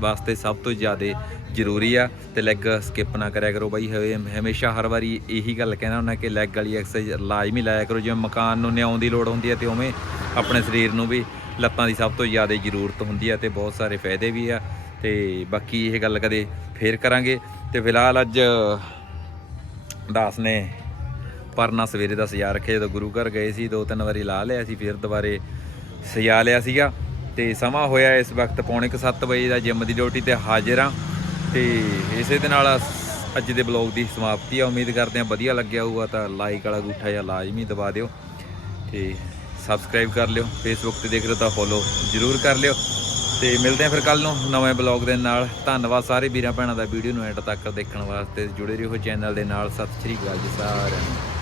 ਵਾਸਤੇ ਸਭ ਤੋਂ ਜ਼ਿਆਦਾ ਜ਼ਰੂਰੀ ਆ ਤੇ ਲੈਗ ਸਕਿਪ ਨਾ ਕਰਿਆ ਕਰੋ ਬਾਈ। ਹਵੇ- ਹਮੇਸ਼ਾ ਹਰ ਵਾਰੀ ਇਹੀ ਗੱਲ ਕਹਿਣਾ ਹੁੰਦਾ ਕਿ ਲੈਗ ਵਾਲੀ ਐਕਸਰਸਾਈਜ਼ ਲਾਜ਼ਮੀ ਲਾਇਆ ਕਰੋ। ਜਿਵੇਂ ਮਕਾਨ ਨੂੰ ਨਿਆਉਣ ਦੀ ਲੋੜ ਹੁੰਦੀ ਹੈ ਤੇ ਉਵੇਂ ਆਪਣੇ ਸਰੀਰ ਨੂੰ ਵੀ ਲੱਤਾਂ ਦੀ ਸਭ ਤੋਂ ਜ਼ਿਆਦਾ ਜ਼ਰੂਰਤ ਹੁੰਦੀ ਆ ਤੇ ਬਹੁਤ ਸਾਰੇ ਫਾਇਦੇ ਵੀ ਆ। ਤੇ ਬਾਕੀ ਇਹ ਗੱਲ ਕਦੇ ਫੇਰ ਕਰਾਂਗੇ। ਤੇ ਫਿਲਹਾਲ ਅੱਜ ਦਾਸ ਨੇ ਪਰਨਾ ਸਵੇਰੇ ਦਾ ਸਜਾ ਰੱਖਿਆ ਜਦੋਂ ਗੁਰੂ ਘਰ ਗਏ ਸੀ, ਦੋ ਤਿੰਨ ਵਾਰੀ ਲਾ ਲਿਆ ਸੀ, ਫਿਰ ਦੁਬਾਰੇ ਸਜਾ ਲਿਆ ਸੀਗਾ। ਤੇ ਸਮਾਂ ਹੋਇਆ ਇਸ ਵਕਤ ਪੌਣੇ ਕੁ ਸੱਤ ਵਜੇ ਦਾ ਜਿਮ ਦੀ ਡਿਊਟੀ ਤੇ ਹਾਜ਼ਰ ਹਾਂ। ਤੇ ਇਸੇ ਦੇ ਨਾਲ ਅੱਜ ਦੇ ਬਲੌਗ ਦੀ ਸਮਾਪਤੀ ਆ। ਉਮੀਦ ਕਰਦੇ ਹਾਂ ਵਧੀਆ ਲੱਗਿਆ ਹੋਊਗਾ ਤਾਂ ਲਾਈਕ ਵਾਲਾ ਅੰਗੂਠਾ ਜਾਂ ਲਾਜ਼ਮੀ ਦਬਾ ਦਿਓ ਤੇ ਸਬਸਕ੍ਰਾਈਬ ਕਰ ਲਿਓ। ਫੇਸਬੁੱਕ ਤੇ ਦੇਖ ਰਹੇ ਤਾਂ ਫੋਲੋ ਜ਼ਰੂਰ ਕਰ ਲਿਓ। ਤੇ ਮਿਲਦੇ ਹਾਂ ਫਿਰ ਕੱਲ ਨੂੰ ਨਵੇਂ ਬਲੌਗ ਦੇ ਨਾਲ। ਧੰਨਵਾਦ ਸਾਰੇ ਵੀਰਾਂ ਭੈਣਾਂ ਦਾ ਵੀਡੀਓ ਨੂੰ ਐਂਡ ਤੱਕ ਦੇਖਣ ਵਾਸਤੇ। ਜੁੜੇ ਰਹੋ ਚੈਨਲ ਦੇ ਨਾਲ। ਸਤਿ ਸ਼੍ਰੀ ਅਕਾਲ ਜੀ ਸਾਰਿਆਂ ਨੂੰ।